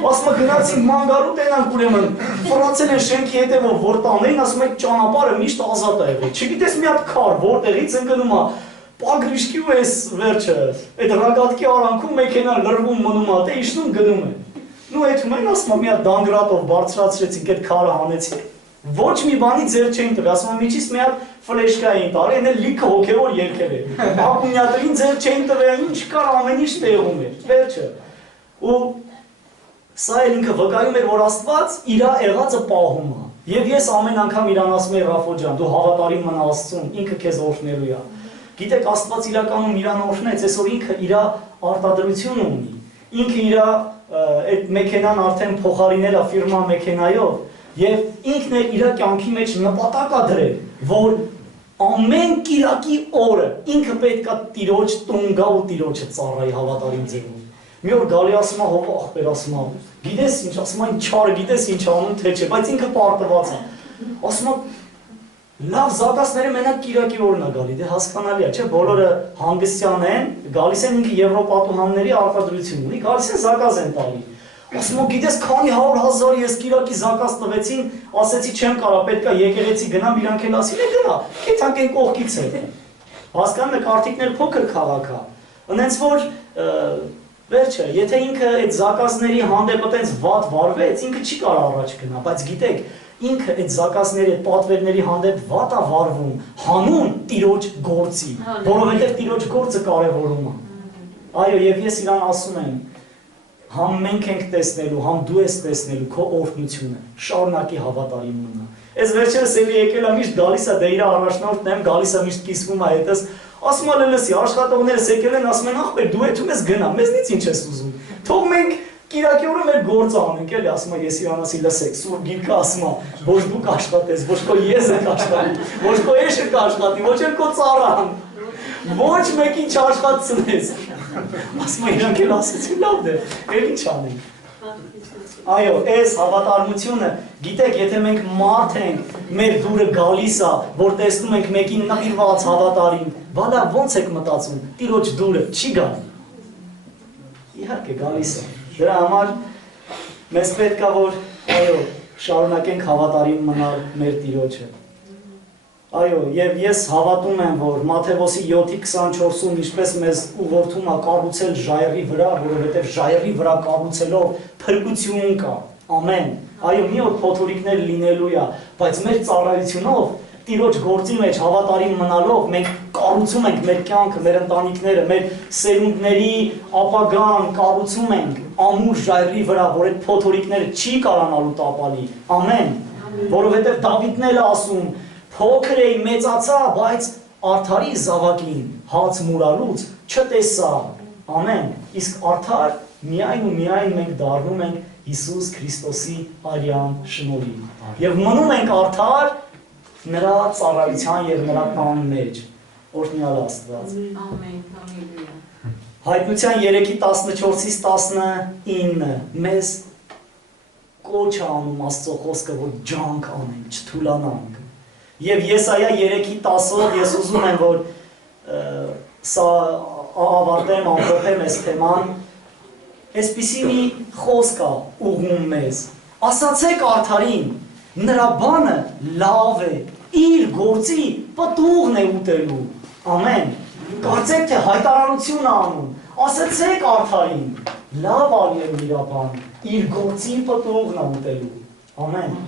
Ասում է գնացինք մանգարու տենանք ուրեմն, ֆրանսել են շենքի հետևով որ տանեին, ասում է ճանապարհը միշտ ազատ է եղել։ Չգիտես մի հատ քար որտեղից ընկնում է, պագրիշկի ու էս վերջը, այդ ռագատկի արանքում մեքենան լրվում մնում է, դե իջնում գնում է։ Նու այդում են ասում է մի հատ դանգրատով բարձրացրեցինք այդ քարը հանեցինք։ Ոչ մի բանի ձեր չէին տվել, ասում եմ միջից մի հատ ֆլեշկա էին տալի, այն էլ լիքը հոգևոր երգեր էր։ Ակումուլյատորին ձեր չէին տվել, ինչ կար ամեն ինչ տեղում էր, վերջը։ Ու սա էլ ինքը վկայում էր, որ Աստված իր եղածը պահում է։ Եվ ես ամեն անգամ իրան ասում եմ Ռաֆո ջան, դու հավատարիմ մնա Աստծուն, ինքը քեզ օրհնելու է։ Գիտեք, Աստված իրականում իրան օրհնեց, այսօր ինքը իր արտադրությունը ունի։ Ինքը իր այդ մեքենան արդեն փոխարինել է ֆիրմա մեքենայով, եւ ինքն էլ իր կյանքի մեջ նպատակ ա դրել, որ ամեն կիրակի օրը ինքը պետք է Տիրոջ տուն գա ու Տիրոջը ծառայի հավատարիմ ձևով։ Մի օր գալի ասում է հով ախպեր, ասում է, գիտես ինչ, ասում է չար, գիտես ինչ անում, թե չէ, բայց ինքը պարտված է։ Ասում է լավ զակասները մենակ կիրակի օրն է գալի, դե հասկանալի է, չէ, բոլորը հանգստյան են, գալիս են ինքը եվրոպատուհանների արտադրություն ունի, գալիս են զակաս են տալի։ Ասում եմ, գիտես քանի 100,000 ես կիրակի զակաս տվեցին, ասեցի չեմ կարա, պետք է եկեղեցի գնամ, իրանք էլ ասին, գնա, կեթանք են կողքից է։ Հասկանում եք, արդիկներ փոքր քաղաք է։ Ընենց որ վերջը, եթե ինքը այդ զակասների հանդեպ այտենց վատ վարվեց, ինքը չի կարող առաջ գնա, բայց գիտեք, ինքը այդ զակասների, այդ պատվերների հանդեպ վատ է վարվում, հանուն Տիրոջ գործի, որովհետև Տիրոջ գործը կարևորում է։ Այո, եւ ես իրան ասում եմ, համ մենք ենք տեսնելու, համ դու ես տեսնելու քո օրհնությունը, շարունակի հավատարիմ մնա։ Այս վերջերս էլի եկել է միշտ գալիս է, դե իր առաջնորդն եմ, գալիս է միշտ կիսվում է հետս, ասում է լսի, աշխատողներս եկել են, ասում են ախպեր, դու էթում ես գնա, մեզնից ինչ ես ուզում։ Թող մենք կիրակի օրը մեր գործը անենք, էլի, ասում է ես իրան ասի լսեք, Սուրբ Գիրքը ասում է, ոչ դու կաշխատես, ոչ քո եզը կաշխատի, ոչ քո էշը կաշխատի, ոչ էլ քո ծառան։ Ոչ մեկին չաշխատցնես։ Ասում եմ իրանք էլ ասեցին լավ դե, էլ ինչ անենք։ Այո, այս հավատարմությունը, գիտեք, եթե մենք մարդ ենք, մեր դուրը գալիս է, որ տեսնում ենք մեկին նվիրված հավատարիմ, բալա ոնց եք մտածում, Տիրոջ դուրը չի գալի։ Իհարկե գալիս է։ Դրա համար մեզ պետք է որ, այո, շարունակենք հավատարիմ մնալ մեր Տիրոջը։ Այո, եւ ես հավատում եմ, որ Մատթեոս 7:24-ում ինչպես մեզ ուղղորդում է կառուցել ժայռի վրա, որովհետեւ ժայռի վրա կառուցելով փրկություն կա։ Ամեն։ Այո, մի օր փոթորիկներ լինելու է, բայց մեր ծառայությունով Տիրոջ գործի մեջ հավատարիմ մնալով մենք կառուցում ենք մեր կյանքը, մեր ընտանիքները, մեր սերունդների ապագան կառուցում ենք ամուր ժայռի վրա, որ այդ փոթորիկները չի կարանալու տապալի։ Ամեն։ Որովհետեւ Դավիթն էլ ասում Փոքր էի մեծացա, բայց արդարի զավակին հաց մուրալուց չտեսա։ Ամեն։ Իսկ արդար միայն ու միայն մենք դառնում ենք Հիսուս Քրիստոսի արյան շնորհիվ։ Եվ մնում ենք արդար նրա ծառայության եւ նրա տան մեջ։ Օրհնյալ Աստված։ Ամեն, հալելույա։ Հայտնության 3:14-ից 19 մեզ կոչ անում Աստծո խոսքը, որ ջանք անենք, չթուլանանք։ Եվ Եսայա 3:10-ով ես ուզում եմ, որ սա ավարտեմ, ամփոփեմ այս թեման, այսպիսի մի խոսք է ուղղում մեզ։ Ասացեք արդարին, նրա բանը լավ է, իր գործի պտուղն է ուտելու։ Ամեն։ Կարծեք թե հայտարարություն է անում։ Ասացեք արդարին, լավ արի իր բանը, իր գործի պտուղն է ուտելու։ Ամեն։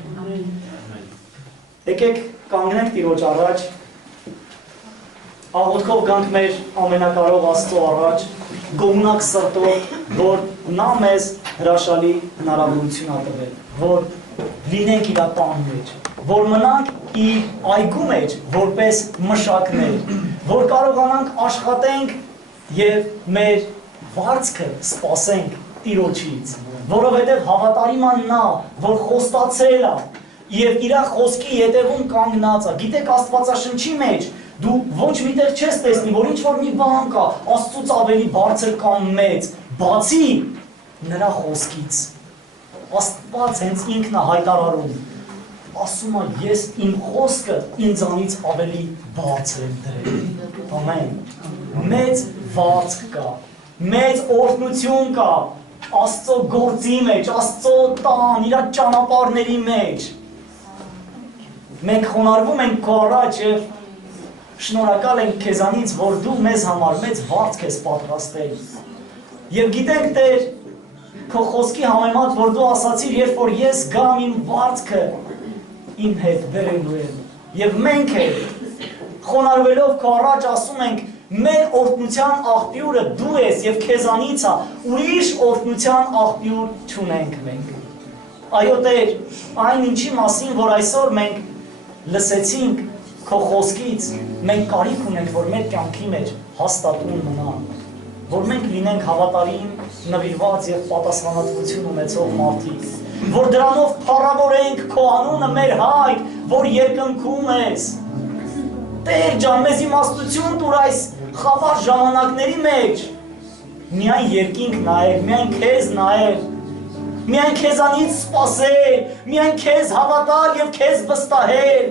Եկեք կանգնենք Տիրոջ առաջ, աղոթքով գանք մեր ամենակարող Աստծո առաջ, գոհունակ սրտով, որ նա մեզ հրաշալի հնարավորություն ա տվել, որ լինենք իր տան մեջ, որ մնանք իր այգու մեջ, որպես մշակներ, որ կարողանանք աշխատենք եւ մեր վարձքը սպասենք Տիրոջից, որովհետեւ հավատարիմ է նա, որ խոստացել է Եվ իր խոսքի ետևում կանգնած է։ Գիտեք Աստվածաշնչի մեջ դու ոչ միտեղ չես տեսնի, որ ինչ-որ մի բան կա, Աստծուց ավելի բարձր կամ մեծ, բացի նրա խոսքից։ Աստված հենց ինքն է հայտարարում։ Ասում է, ես իմ խոսքը ինձանից ավելի բարձր եմ դրել։ Ամեն։ Մեծ վարձք կա, մեծ օրհնություն կա Աստծո գործի մեջ, Աստծո տան, իր ճանապարհների մեջ։ Մենք խոնարհվում ենք քո առաջ եւ շնորհակալ ենք քեզանից, որ դու մեզ համար մեծ վարձք ես պատրաստել։ Եվ գիտենք Տեր, քո խոսքի համեմատ, որ դու ասացիր, երբ որ ես գամ իմ վարձքը իմ հետ բերելու եմ։ Եւ մենք էլ խոնարհվելով քո առաջ ասում ենք, մեր օրհնության աղբյուրը դու ես եւ քեզանից է, ուրիշ օրհնության աղբյուր չունենք մենք։ Այո Տեր, այն ինչի մասին, որ այսօր մենք լսեցինք քո խոսքից, մենք կարիք ունենք, որ մեր կյանքի մեջ հաստատուն մնա, որ մենք լինենք հավատարիմ, նվիրված եւ պատասխանատվություն ունեցող մարդիկ, որ դրանով փառավորենք քո անունը մեր Հայր, որ երկնքում ես։ Տեր ջան, մեզ իմաստություն տուր այս խավար ժամանակների մեջ։ Միայն երկինք նայել, միայն քեզ նայել, միայն քեզանից սպասել, միայն քեզ հավատալ եւ քեզ վստահել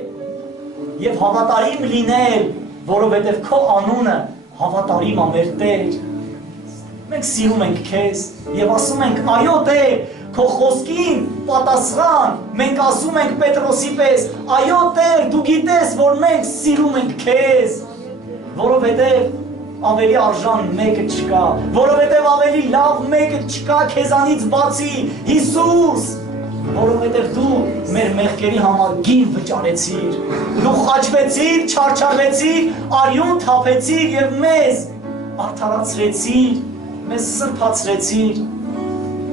եւ հավատարիմ լինել, որովհետեւ քո անունը հավատարիմ է մեր Տեր։ Մենք սիրում ենք քեզ եւ ասում ենք, այո Տեր, քո խոսքին պատասխան, մենք ասում ենք Պետրոսի պես, այո Տեր, դու գիտես, որ մենք սիրում ենք քեզ, որովհետեւ ավելի արժան մեկը չկա, որովհետև ավելի լավ մեկը չկա քեզանից բացի, Հիսուս, որովհետև դու մեր մեղքերի համար գին վճարեցիր, դու խաչվեցիր, չարչարվեցիր, արյուն թափեցիր եւ մեզ արդարացրեցիր, մեզ սրբացրեցիր,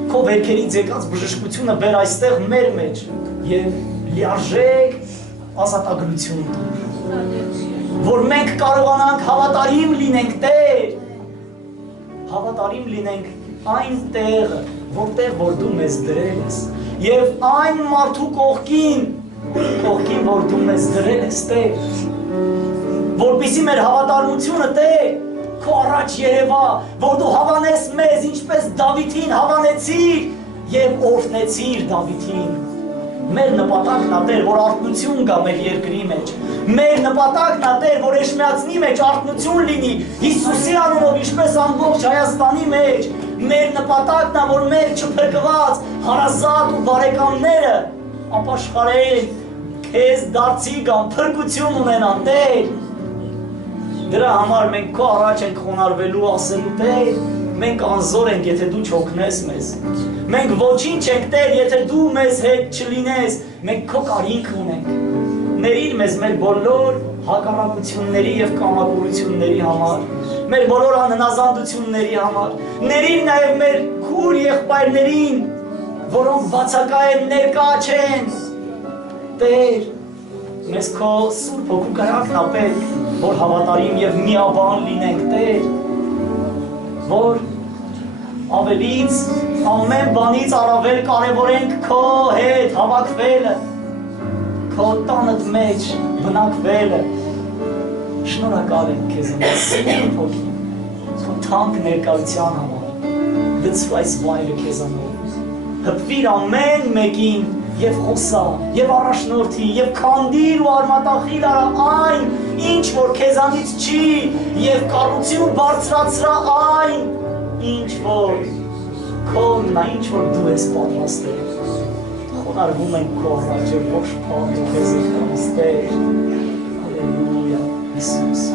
քո վերքերից եկած բժշկությունը բեր այստեղ մեր մեջ եւ լիարժեք ազատագրություն տուր, որ մենք կարողանանք հավատարիմ լինենք Տեր, հավատարիմ լինենք այն տեղը, որտեղ որ դու մեզ դրել ես, եւ այն մարդու կողքին, որ դու մեզ դրել ես Տեր, որպեսզի մեր հավատարմությունը Տեր, քո առաջ երևա, որ դու հավանես մեզ, ինչպես Դավիթին հավանեցիր եւ օրհնեցիր Դավիթին։ Մեր նպատակն է Տեր, որ արթնություն գա մեր երկրի մեջ։ Մեր նպատակն է Տեր, որ Էշմիածնի մեջ արթնություն լինի Հիսուսի անունով, ինչպես ամբողջ Հայաստանի մեջ։ Մեր նպատակն է, որ մեր չփրկված հարազատ ու բարեկամները ապաշխարեն, քեզ դարձի գան, փրկություն ունենան, Տեր։ Դրա համար մենք քո առաջ ենք խոնարհվելու ասելու Տեր, մենք անզոր ենք, եթե դու չօգնես մեզ։ Մենք ոչինչ ենք, Տեր, եթե դու մեզ հետ չլինես, մենք քո կարիք ունենք։ Ների մեզ մեր բոլոր հակառակությունների եւ կամակորությունների համար, մեր բոլոր անհնազանդությունների համար։ Ների նաև մեր քուր եղբայրներին, որոնք բացակայեն ներկա չեն։ Տեր, մեզ քո Սուրբ Հոգու կրակն է պետք, որ հավատարիմ եւ միաբան լինենք, Տեր, որ ավելից ամեն բանից առավել կարևորենք քո հետ հավաքվելը, քո տանդ մեջ բնակվելը։ Շնորհակալ եմ քեզ, Սուրբ Հոգի, քո թանկ ներկայության համար։ Դծու այս վայրը քեզանով։ Հպվիր ամեն մեկին եւ խոսա, եւ առաջնորդի, եւ քանդիր ու արմատախիլ արա այն, ինչ որ քեզանից չի, եւ կառուցին բարձրացրա այն, ինչ որ քոնն է, ինչ որ դու ես պատրաստել։ Խոնարհվում ենք քո առաջ եւ ողջ փառքը քեզ Տեր։ Հալելույա, Հիսուս։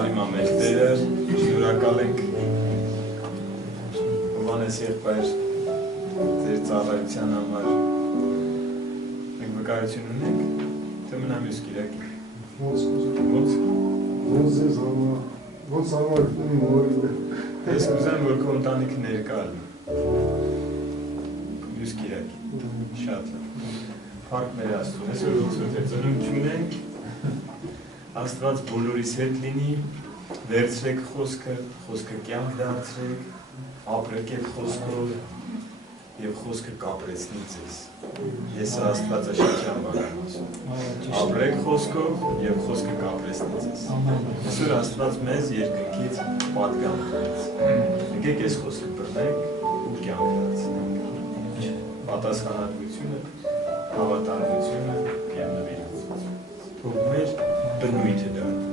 Բարի մամեր Տերը, շնորհակալ ենք Հովհաննես եղբայր ձեր ծառայության համար մենք վկայություն ունենք, թե մնա մյուս կիրակի։ Ոնց համար Ես կուզեմ, որ քո ընտանիքը ներկա լինի։ Մյուս կիրակի։ Շատ լավ։ Փառք մեր Աստծուն, այսօր ուսուցել է ծնունդ չունենք, Աստված բոլորիս հետ լինի, վերցրեք խոսքը կյանք դարձրեք, ապրեք այդ խոսքով և խոսքը կապրեցնի ձեզ։ Ես Աստվածաշնչյան բան եմ ասում։ Ապրեք խոսքով և խոսքը կապրեցնի ձեզ։ Այսօր Աստված մեզ երկնքից պատգամ տվեց։ Եկեք այս խոսքը բռնենք ու կյանք դարձնենք։ Պատասխանատվությունը, հավատարմությունը և նվիրվածությունը։ Թող մեր բնույթը դառնա։